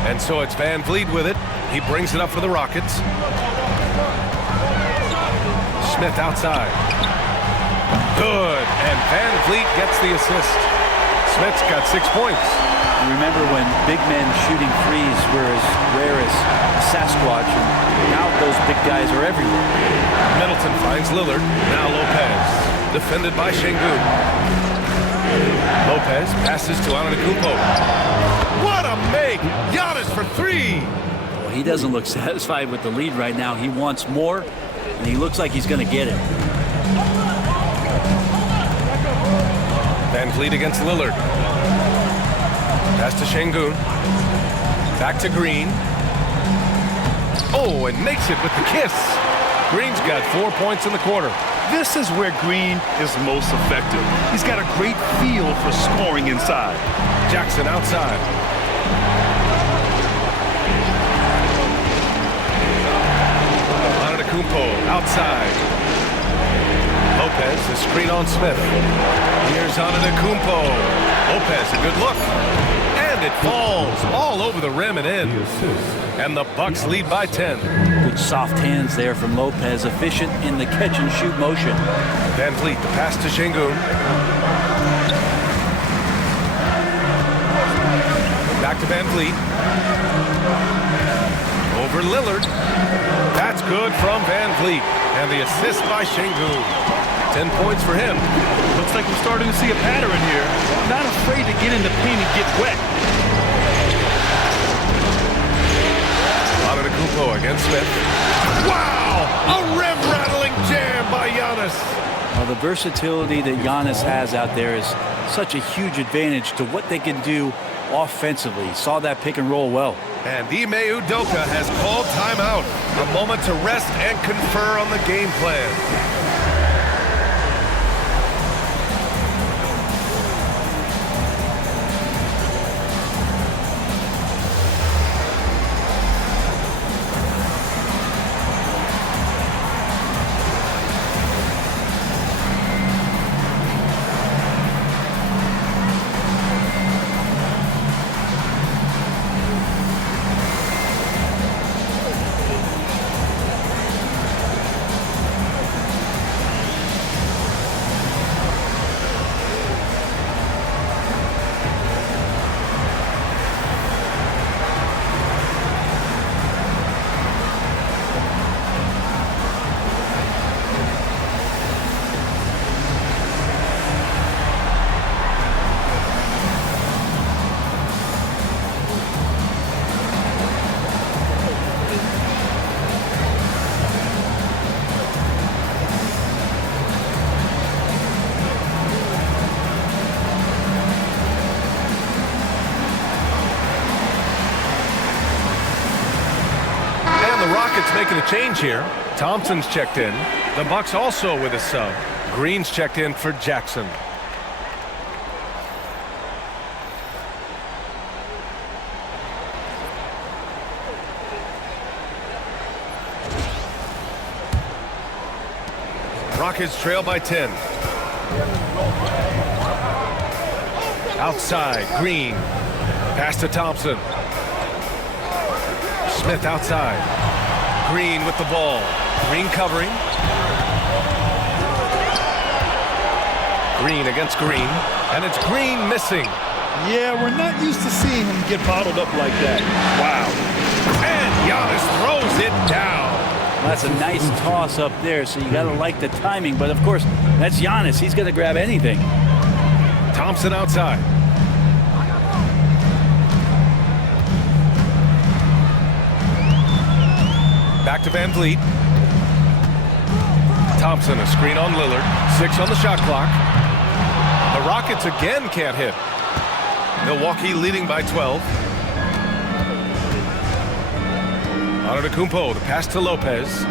And so it's Van Vliet with it. He brings it up for the Rockets. Smith outside. Good. And Van Vliet gets the assist. Smith's got 6 points. You remember when big men shooting threes were as rare as Sasquatch, and now those big guys are everywhere. Middleton finds Lillard. Now Lopez. Defended by Şengün. Lopez passes to Antetokounmpo. What a make! Giannis for 3! Well, he doesn't look satisfied with the lead right now. He wants more, and he looks like he's going to get it. Van Vliet against Lillard. Pass to Şengün. Back to Green. Oh, and makes it with the kiss. Green's got 4 points in the quarter. This is where Green is most effective. He's got a great feel for scoring inside. Jackson outside. Antetokounmpo outside. Lopez, the screen on Smith. Here's Antetokounmpo. Lopez, a good look. And it falls all over the rim and in. And the Bucks lead by 10. Good soft hands there from Lopez, efficient in the catch-and-shoot motion. Van Vliet, the pass to Şengün. Back to Van Vliet. Over Lillard. That's good from Van Vliet. And the assist by Şengün. 10 points for him. Looks like we're starting to see a pattern here. Not afraid to get in the paint and get wet. Antetokounmpo against Smith. Wow! A rim-rattling jam by Giannis. Well, the versatility that Giannis has out there is such a huge advantage to what they can do offensively. Saw that pick and roll well. And Ime Udoka has called timeout. A moment to rest and confer on the game plan. Making a change here. Thompson's checked in. The Bucks also with a sub. Green's checked in for Jackson. Rockets trail by 10. Outside, Green. Pass to Thompson. Smith outside. Green with the ball. Green covering. Green against Green. And it's Green missing. Yeah, we're not used to seeing him get bottled up like that. Wow. And Giannis throws it down. Well, that's a nice toss up there, so you got to like the timing. But, of course, that's Giannis. He's going to grab anything. Thompson outside. Back to Van Vliet. Thompson, a screen on Lillard. 6 on the shot clock. The Rockets again can't hit. Milwaukee leading by 12. Antetokounmpo, the pass to Lopez.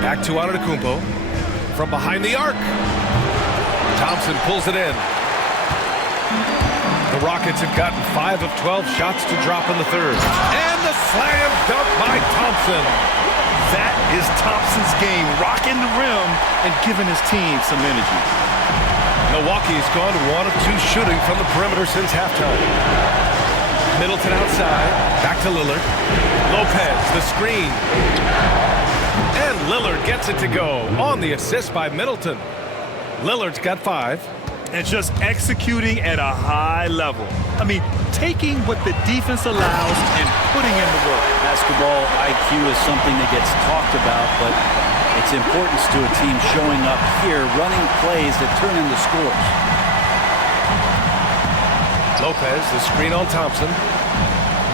Back to Antetokounmpo. From behind the arc. Thompson pulls it in. The Rockets have gotten 5 of 12 shots to drop in the third. And the slam dunk by Thompson. That is Thompson's game, rocking the rim and giving his team some energy. Milwaukee's gone 1 of 2 shooting from the perimeter since halftime. Middleton outside. Back to Lillard. Lopez, the screen. And Lillard gets it to go on the assist by Middleton. Lillard's got 5. And just executing at a high level. I mean, taking what the defense allows and putting in the work. Basketball IQ is something that gets talked about, but its importance to a team showing up here, running plays that turn into scores. Lopez, the screen on Thompson.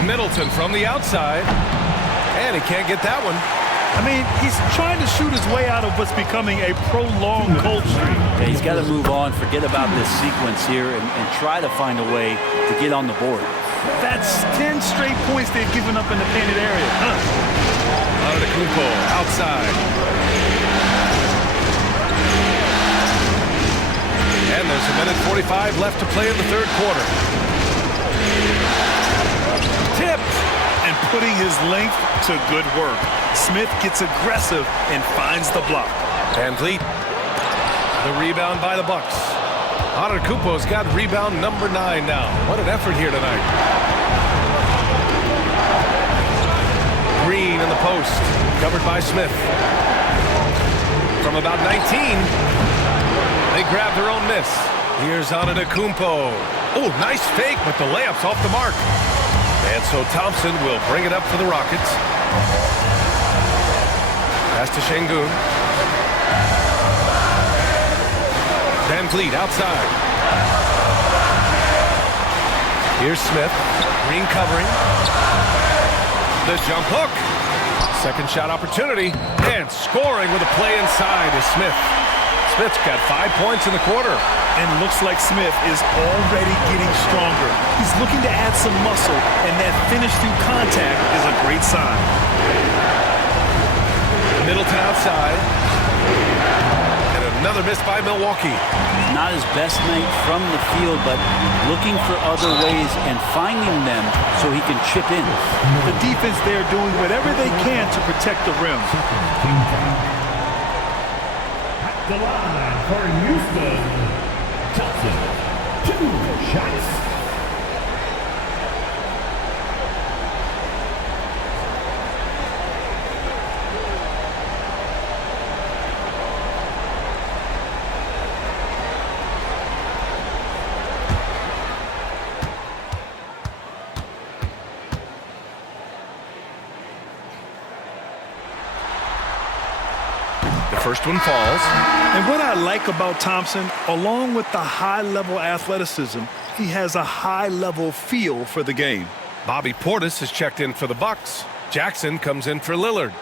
Middleton from the outside. And he can't get that one. I mean, he's trying to shoot his way out of what's becoming a prolonged cold streak. Yeah, he's got to move on, forget about this sequence here, and try to find a way to get on the board. That's 10 straight points they've given up in the painted area. Antetokounmpo outside. And there's a minute 45 left to play in the third quarter. Tipped. And putting his length to good work. Smith gets aggressive and finds the block. Van Vliet. The rebound by the Bucks. Antetokounmpo's got rebound number 9 now. What an effort here tonight. Green in the post. Covered by Smith. From about 19. They grab their own miss. Here's Antetokounmpo. Oh, nice fake, but the layup's off the mark. And so Thompson will bring it up for the Rockets. Pass to Şengün. Van Vliet outside. Here's Smith. Green covering. The jump hook. Second shot opportunity. And scoring with a play inside is Smith. Smith's got 5 points in the quarter. And looks like Smith is already getting stronger. He's looking to add some muscle, and that finish through contact is a great sign. Middleton outside. And another miss by Milwaukee. Not his best night from the field, but looking for other ways and finding them so he can chip in. The defense there doing whatever they can to protect the rim. The line for Houston, Thompson, 2 shots. First one falls. And what I like about Thompson, along with the high-level athleticism, he has a high-level feel for the game. Bobby Portis has checked in for the Bucks. Jackson comes in for Lillard.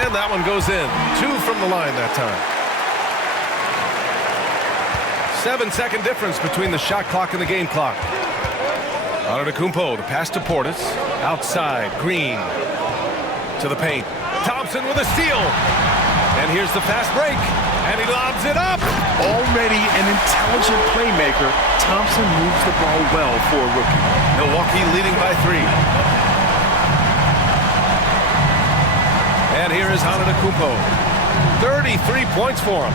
And that one goes in. 2 from the line that time. 7-second difference between the shot clock and the game clock. Antetokounmpo, the pass to Portis. Outside, Green. To the paint. Thompson with a steal. And here's the fast break. And he lobs it up. Already an intelligent playmaker, Thompson moves the ball well for a rookie. Milwaukee leading by 3. And here is Antetokounmpo. 33 points for him.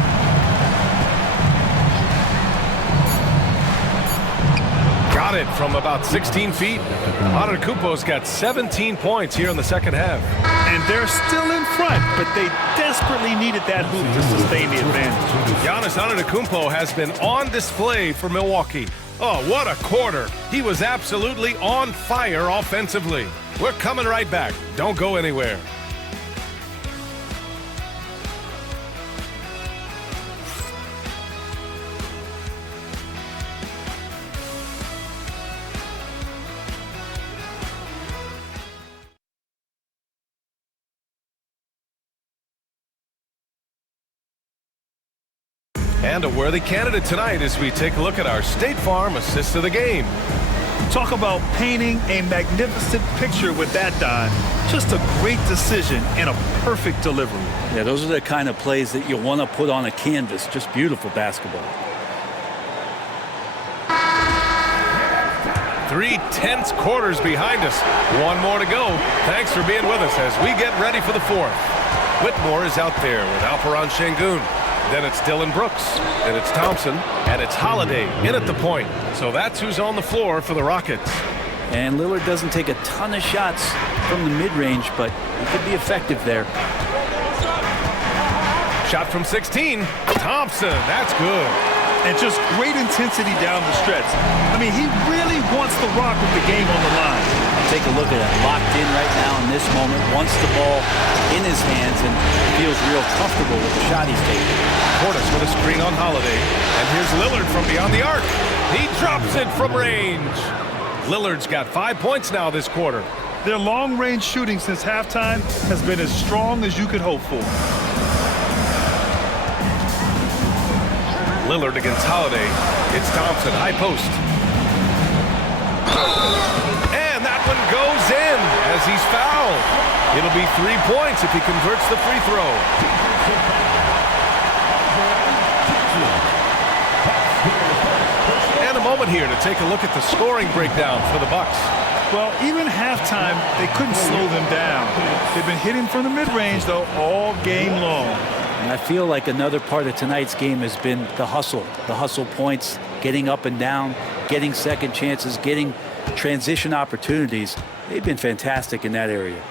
Got it from about 16 feet. Antetokounmpo's got 17 points here in the second half. And they're still in front, but they desperately needed that hoop to sustain the advantage. Giannis Antetokounmpo has been on display for Milwaukee. Oh, what a quarter. He was absolutely on fire offensively. We're coming right back. Don't go anywhere. And a worthy candidate tonight as we take a look at our State Farm assist of the game. Talk about painting a magnificent picture with that dive. Just a great decision and a perfect delivery. Yeah, those are the kind of plays that you want to put on a canvas. Just beautiful basketball. 3 tense quarters behind us. One more to go. Thanks for being with us as we get ready for the fourth. Whitmore is out there with Alperon Şengün. Then it's Dylan Brooks. Then it's Thompson. And it's Holiday in at the point. So that's who's on the floor for the Rockets. And Lillard doesn't take a ton of shots from the mid-range, but he could be effective there. Shot from 16. Thompson, that's good. And just great intensity down the stretch. I mean, he really wants the Rock with the game on the line. Take a look at it. Locked in right now in this moment. Wants the ball in his hands and feels real comfortable with the shot he's taking. Portis with a screen on Holiday. And here's Lillard from beyond the arc. He drops it from range. Lillard's got 5 points now this quarter. Their long-range shooting since halftime has been as strong as you could hope for. Lillard against Holiday. It's Thompson, high post. And that one goes in as he's fouled. It'll be 3 points if he converts the free throw. And a moment here to take a look at the scoring breakdown for the Bucks. Well, even halftime, they couldn't slow them down. They've been hitting from the mid-range, though, all game long. And I feel like another part of tonight's game has been the hustle points, getting up and down, getting second chances, getting transition opportunities. They've been fantastic in that area.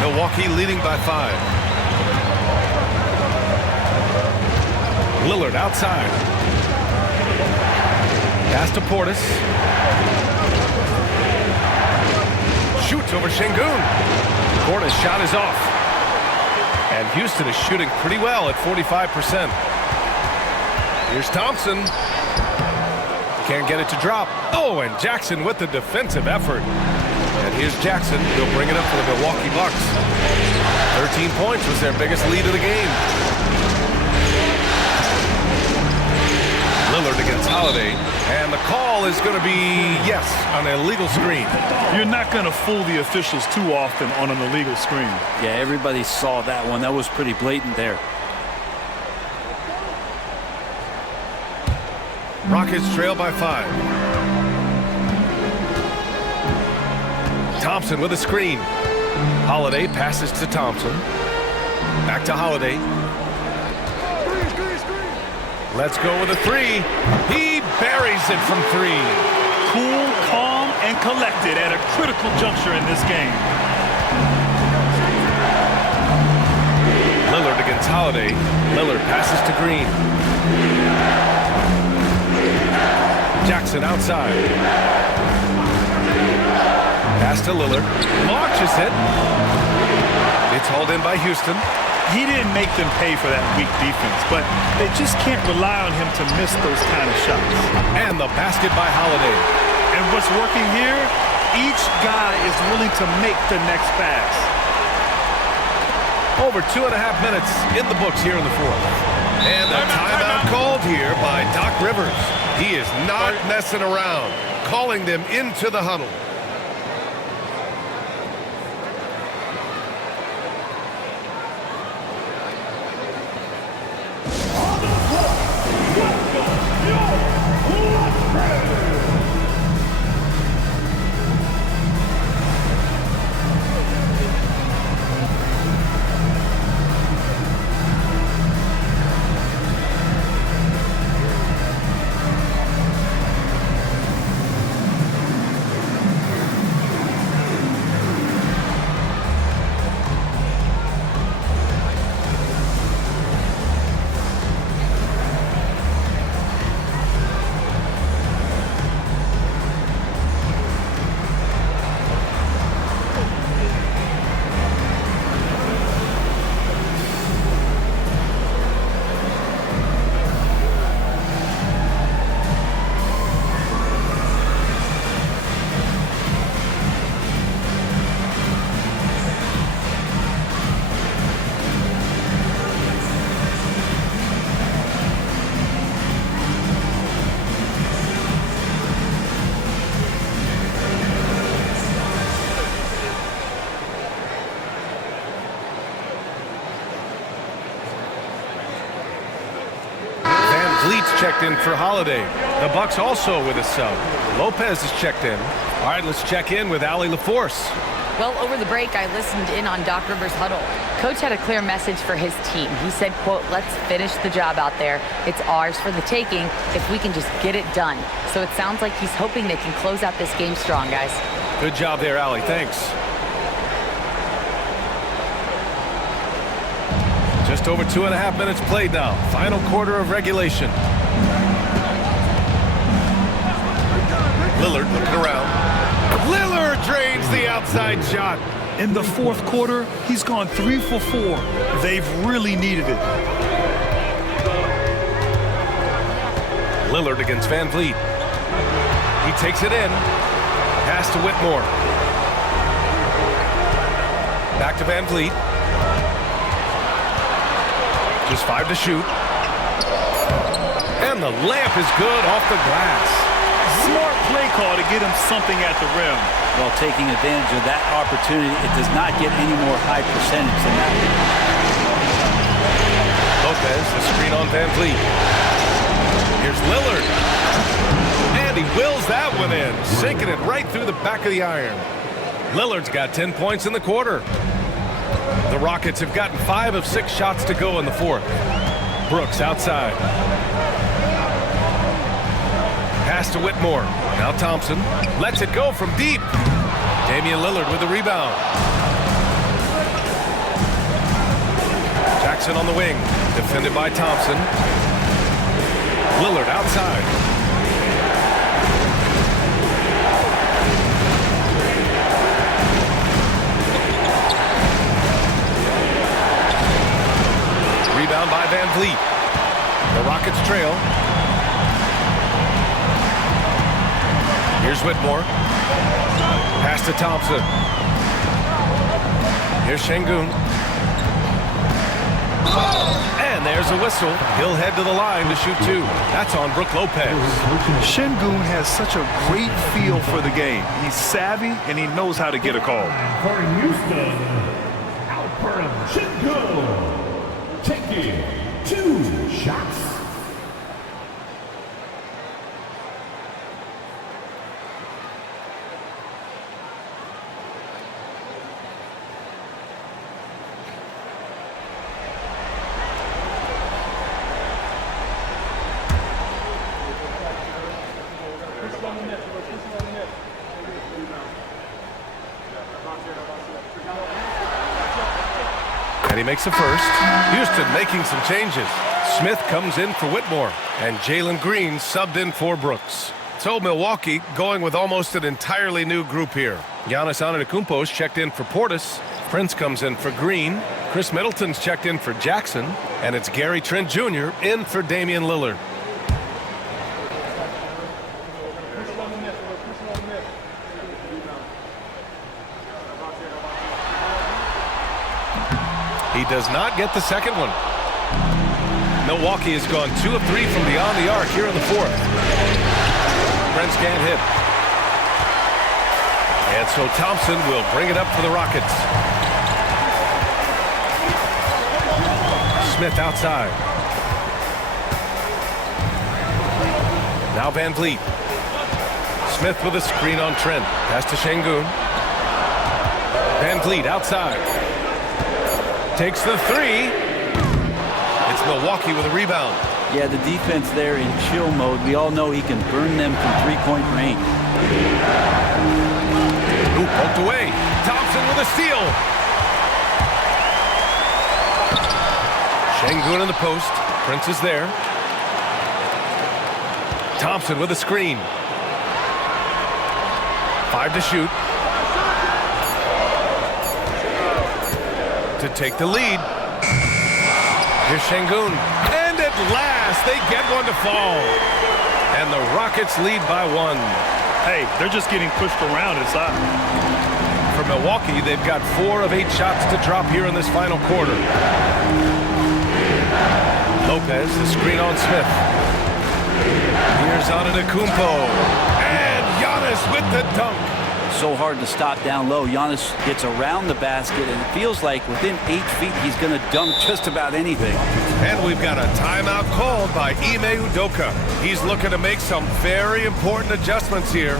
Milwaukee leading by 5. Lillard outside. Pass to Portis. Shoots over Şengün. Portis' shot is off. And Houston is shooting pretty well at 45%. Here's Thompson. Can't get it to drop. Oh, and Jackson with the defensive effort. And here's Jackson. He'll bring it up for the Milwaukee Bucks. 13 points was their biggest lead of the game. Lillard against Holiday. And the call is going to be, yes, on an illegal screen. You're not going to fool the officials too often on an illegal screen. Yeah, everybody saw that one. That was pretty blatant there. Rockets trail by 5. Thompson with a screen. Holiday passes to Thompson. Back to Holiday. Let's go with a 3. He buries it from 3. Cool, calm, and collected at a critical juncture in this game. Lillard against Holiday. Lillard passes to Green. Jackson outside. Pass to Lillard. Launches it. It's hauled in by Houston. He didn't make them pay for that weak defense, but they just can't rely on him to miss those kind of shots. And the basket by Holiday. And what's working here, each guy is willing to make the next pass. Over 2.5 minutes in the books here in the fourth. And a timeout called here by Doc Rivers. He is not messing around, calling them into the huddle. checked in for Holiday. The Bucks also with a sub. Lopez is checked in. All right, let's check in with Allie LaForce. Well, over the break, I listened in on Doc Rivers' huddle. Coach had a clear message for his team. He said, quote, let's finish the job out there. It's ours for the taking if we can just get it done. So it sounds like he's hoping they can close out this game strong, guys. Good job there, Allie. Thanks. Just over 2.5 minutes played now. Final quarter of regulation. Lillard looking around. Lillard drains the outside shot. In the fourth quarter, he's gone 3 for 4. They've really needed it. Lillard against Van Vliet. He takes it in. Pass to Whitmore. Back to Van Vliet. Just 5 to shoot. And the layup is good off the glass. Smart play call to get him something at the rim. Well, taking advantage of that opportunity, it does not get any more high percentage than that. Lopez, the screen on Van Vliet. Here's Lillard. And he wills that one in, sinking it right through the back of the iron. Lillard's got 10 points in the quarter. The Rockets have gotten 5 of 6 shots to go in the fourth. Brooks outside. Pass to Whitmore. Now Thompson lets it go from deep. Damian Lillard with the rebound. Jackson on the wing. Defended by Thompson. Lillard outside. Rebound by Van Vliet. The Rockets trail. Here's Whitmore. Pass to Thompson. Here's Şengün. And there's a whistle. He'll head to the line to shoot 2. That's on Brook Lopez. Şengün has such a great feel for the game. He's savvy and he knows how to get a call. For Houston, Alperen Şengün taking 2 shots. And he makes the first. Houston making some changes. Smith comes in for Whitmore, and Jalen Green subbed in for Brooks. So Milwaukee going with almost an entirely new group here. Giannis Antetokounmpo's checked in for Portis. Prince comes in for Green. Chris Middleton's checked in for Jackson. And it's Gary Trent Jr. in for Damian Lillard. He does not get the second one. Milwaukee has gone 2 of 3 from beyond the arc here in the fourth. Prince can't hit. And so Thompson will bring it up for the Rockets. Smith outside. Now Van Vliet. Smith with a screen on Trent. Pass to Şengün. Van Vliet outside. Takes the 3. It's Milwaukee with a rebound. Yeah, the defense there in chill mode. We all know he can burn them from 3-point range. Ooh, poked away. Thompson with a steal. Şengün in the post. Prince is there. Thompson with a screen. 5 to shoot. To take the lead. Here's Şengün. And at last, they get one to fall. And the Rockets lead by 1. Hey, they're just getting pushed around inside. For Milwaukee, they've got 4 of 8 shots to drop here in this final quarter. Lopez, the screen on Smith. Here's Antetokounmpo. And Giannis with the dunk. So so hard to stop down low. Giannis gets around the basket, and it feels like within 8 feet he's going to dunk just about anything. And we've got a timeout called by Ime Udoka. He's looking to make some very important adjustments here.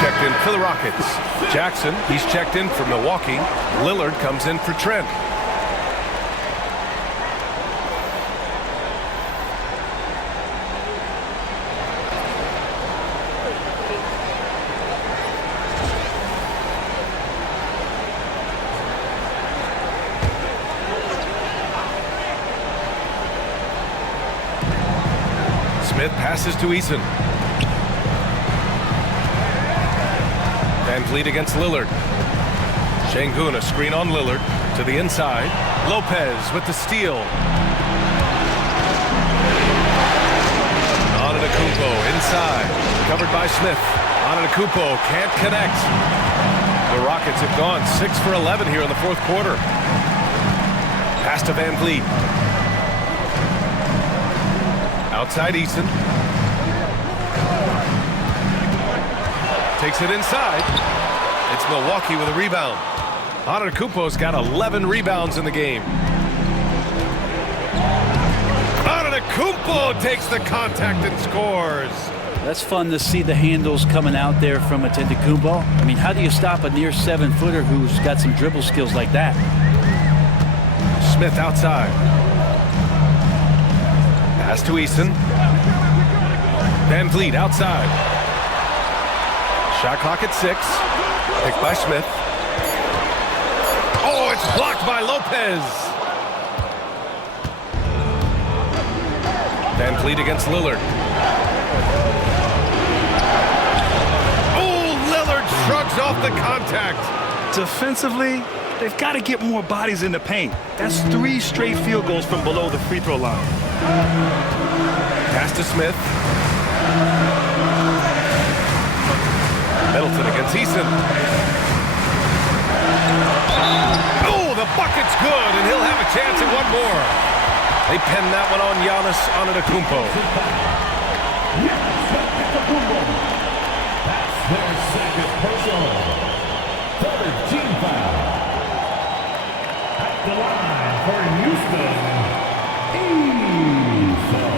Checked in for the Rockets. Jackson, he's checked in for Milwaukee. Lillard comes in for Trent. Smith passes to Eason. Van Vliet against Lillard. Şengün, a screen on Lillard to the inside. Lopez with the steal. Antetokounmpo inside, covered by Smith. Antetokounmpo can't connect. The Rockets have gone 6 for 11 here in the fourth quarter. Pass to Van Vliet. Outside Eason. Takes it inside. It's Milwaukee with a rebound. Antetokounmpo's got 11 rebounds in the game. Antetokounmpo takes the contact and scores. That's fun to see the handles coming out there from Antetokounmpo. I mean, how do you stop a near 7-footer who's got some dribble skills like that? Smith outside. Pass to Eason. Van Vliet outside. Shot clock at 6. Picked by Smith. Oh, it's blocked by Lopez. Van Vliet against Lillard. Oh, Lillard shrugs off the contact. Defensively, they've got to get more bodies in the paint. That's 3 straight field goals from below the free throw line. Pass to Smith. Middleton against Eason. Oh, the bucket's good, and he'll have a chance at one more. They pen that one on Giannis Antetokounmpo. That's their second personal. Third team foul. At the line for Houston, Eason.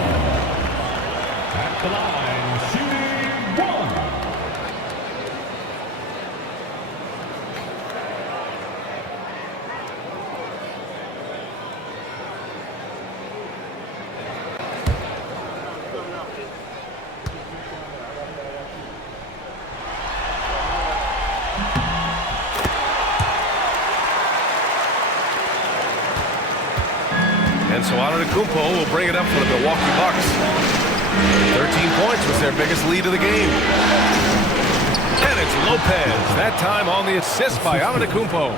At the line, shooting 1. And so Antetokounmpo will bring it up for the Milwaukee Bucks. 13 points was their biggest lead of the game. And it's Lopez, that time on the assist by Antetokounmpo.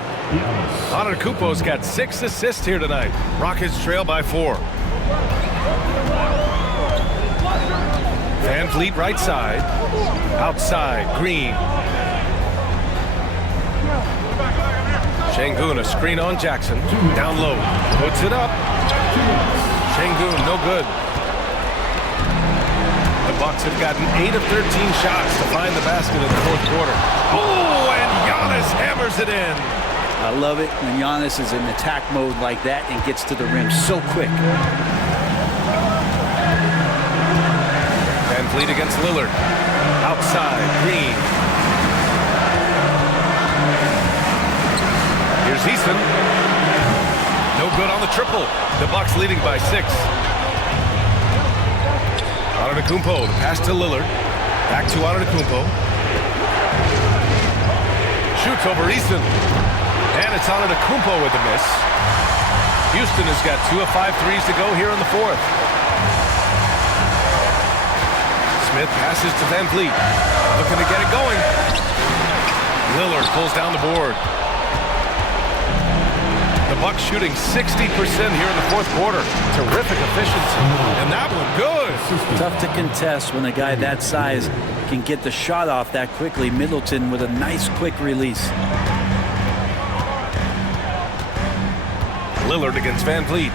Antetokounmpo's got 6 assists here tonight. Rockets trail by 4. Van Vliet right side. Outside, Green. Şengün, a screen on Jackson. Down low. Puts it up. Şengün, no good. The Bucks have gotten 8 of 13 shots to find the basket in the fourth quarter. Oh, and Giannis hammers it in. I love it when Giannis is in attack mode like that and gets to the rim so quick. Van Vliet against Lillard. Outside, Green. Here's Eason. No good on the triple. The Bucks leading by 6. Antetokounmpo, the pass to Lillard. Back to Antetokounmpo. Shoots over Eason. And it's Antetokounmpo with the miss. Houston has got 2 of 5 threes to go here in the fourth. Smith passes to Van Vliet. Looking to get it going. Lillard pulls down the board. The Bucks shooting 60% here in the fourth quarter. Terrific efficiency. And that one good. Tough to contest when a guy that size can get the shot off that quickly. Middleton with a nice quick release. Lillard against Van Vliet.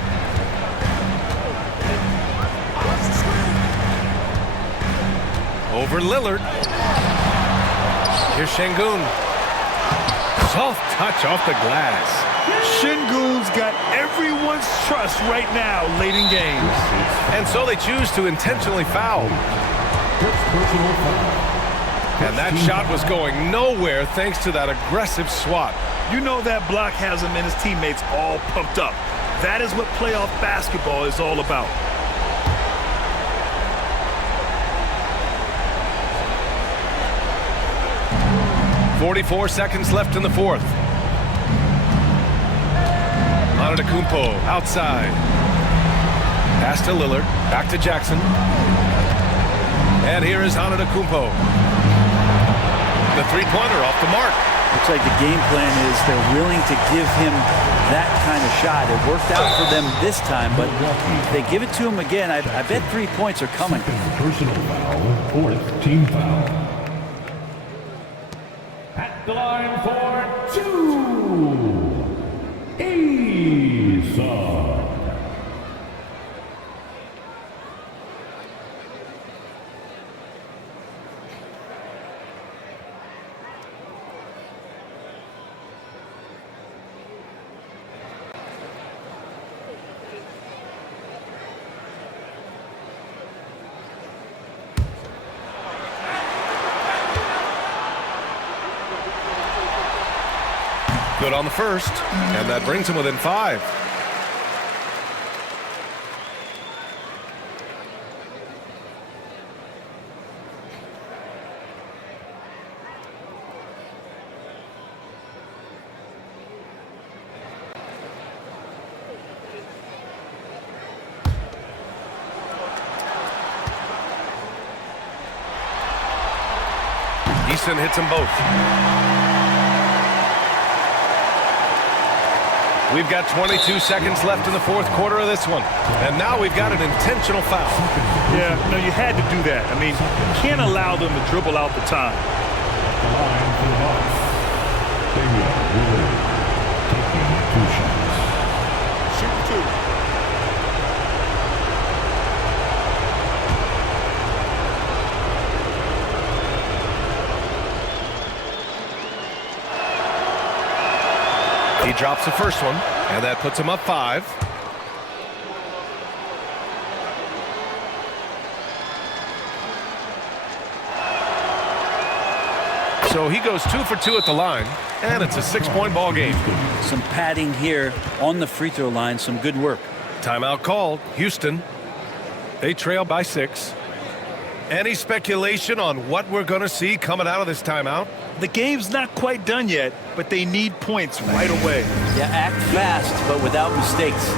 Over Lillard. Here's Şengün. Soft touch off the glass. Şengün's got everyone's trust right now late in games. And so they choose to intentionally foul. And that shot was going nowhere thanks to that aggressive swat. You know that block has him and his teammates all pumped up. That is what playoff basketball is all about. .44 seconds left in the fourth. Antetokounmpo outside. Pass to Lillard. Back to Jackson. And here is Antetokounmpo. The three-pointer off the mark. Looks like the game plan is they're willing to give him that kind of shot. It worked out for them this time, but if they give it to him again, I bet 3 points are coming. Personal foul, 4th team foul. At the line for 2, Eason. Good on the first, and that brings him within 5. Eason hits them both. We've got 22 seconds left in the fourth quarter of this one. And now we've got an intentional foul. Yeah, no, you had to do that. I mean, you can't allow them to dribble out the time. The line for the Bucks. Taking 2 shots. Shoot 2. He drops the first one, and that puts him up 5. So he goes 2 for 2 at the line, and it's a 6-point ball game. Some padding here on the free throw line, some good work. Timeout called. Houston, they trail by 6. Any speculation on what we're going to see coming out of this timeout? The game's not quite done yet, but they need points right away. Yeah, act fast, but without mistakes.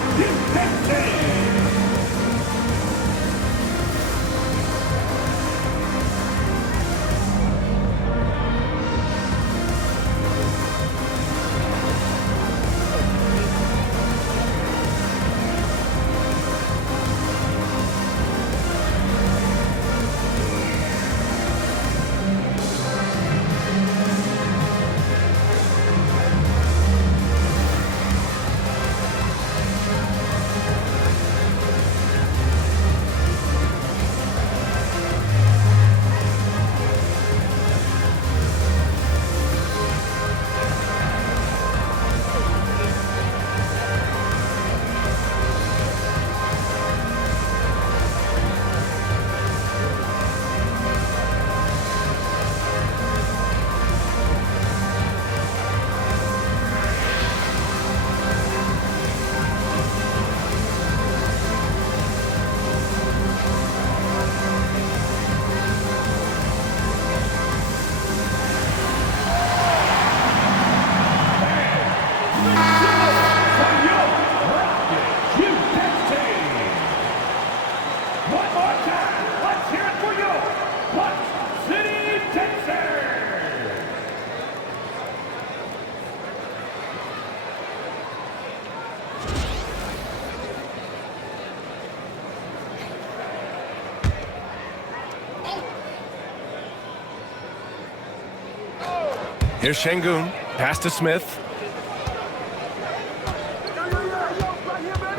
Here's Şengün. Pass to Smith.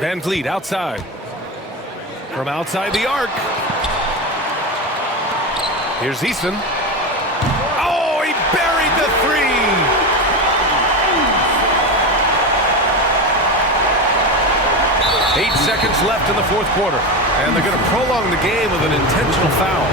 Van Vliet outside. From outside the arc. Here's Eason. Oh, he buried the three. Eight seconds left in the fourth quarter. And they're going to prolong the game with an intentional foul.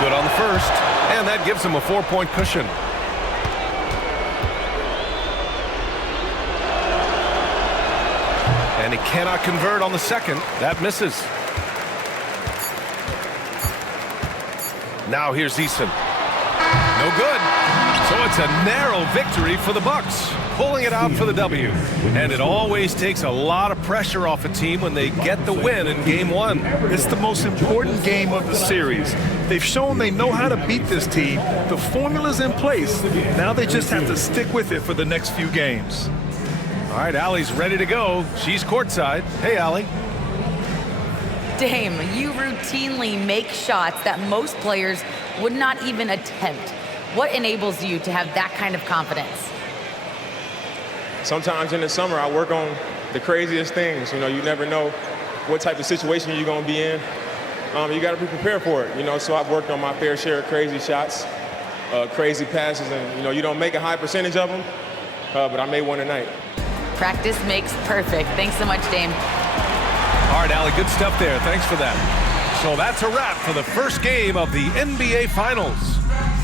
Good on the first, and that gives him a 4-point cushion. And he cannot convert on the second. That misses. Now here's Eason. No good. So it's a narrow victory for the Bucks, pulling it out for the W. And it always takes a lot of pressure off a team when they get the win in game one. It's the most important game of the series. They've shown they know how to beat this team. The formula's in place. Now they just have to stick with it for the next few games. All right, Allie's ready to go. She's courtside. Hey, Allie. Dame, you routinely make shots that most players would not even attempt. What enables you to have that kind of confidence? Sometimes in the summer, I work on the craziest things. You know, you never know what type of situation you're going to be in. You got to be prepared for it, you know, so I've worked on my fair share of crazy shots, crazy passes, and, you know, you don't make a high percentage of them, but I made one tonight. Practice makes perfect. Thanks so much, Dame. All right, Allie, good stuff there. Thanks for that. So that's a wrap for the first game of the NBA Finals.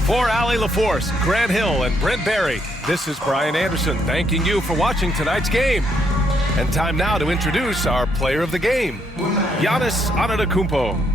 For Allie LaForce, Grant Hill, and Brent Barry, this is Brian Anderson thanking you for watching tonight's game. And time now to introduce our player of the game, Giannis Antetokounmpo.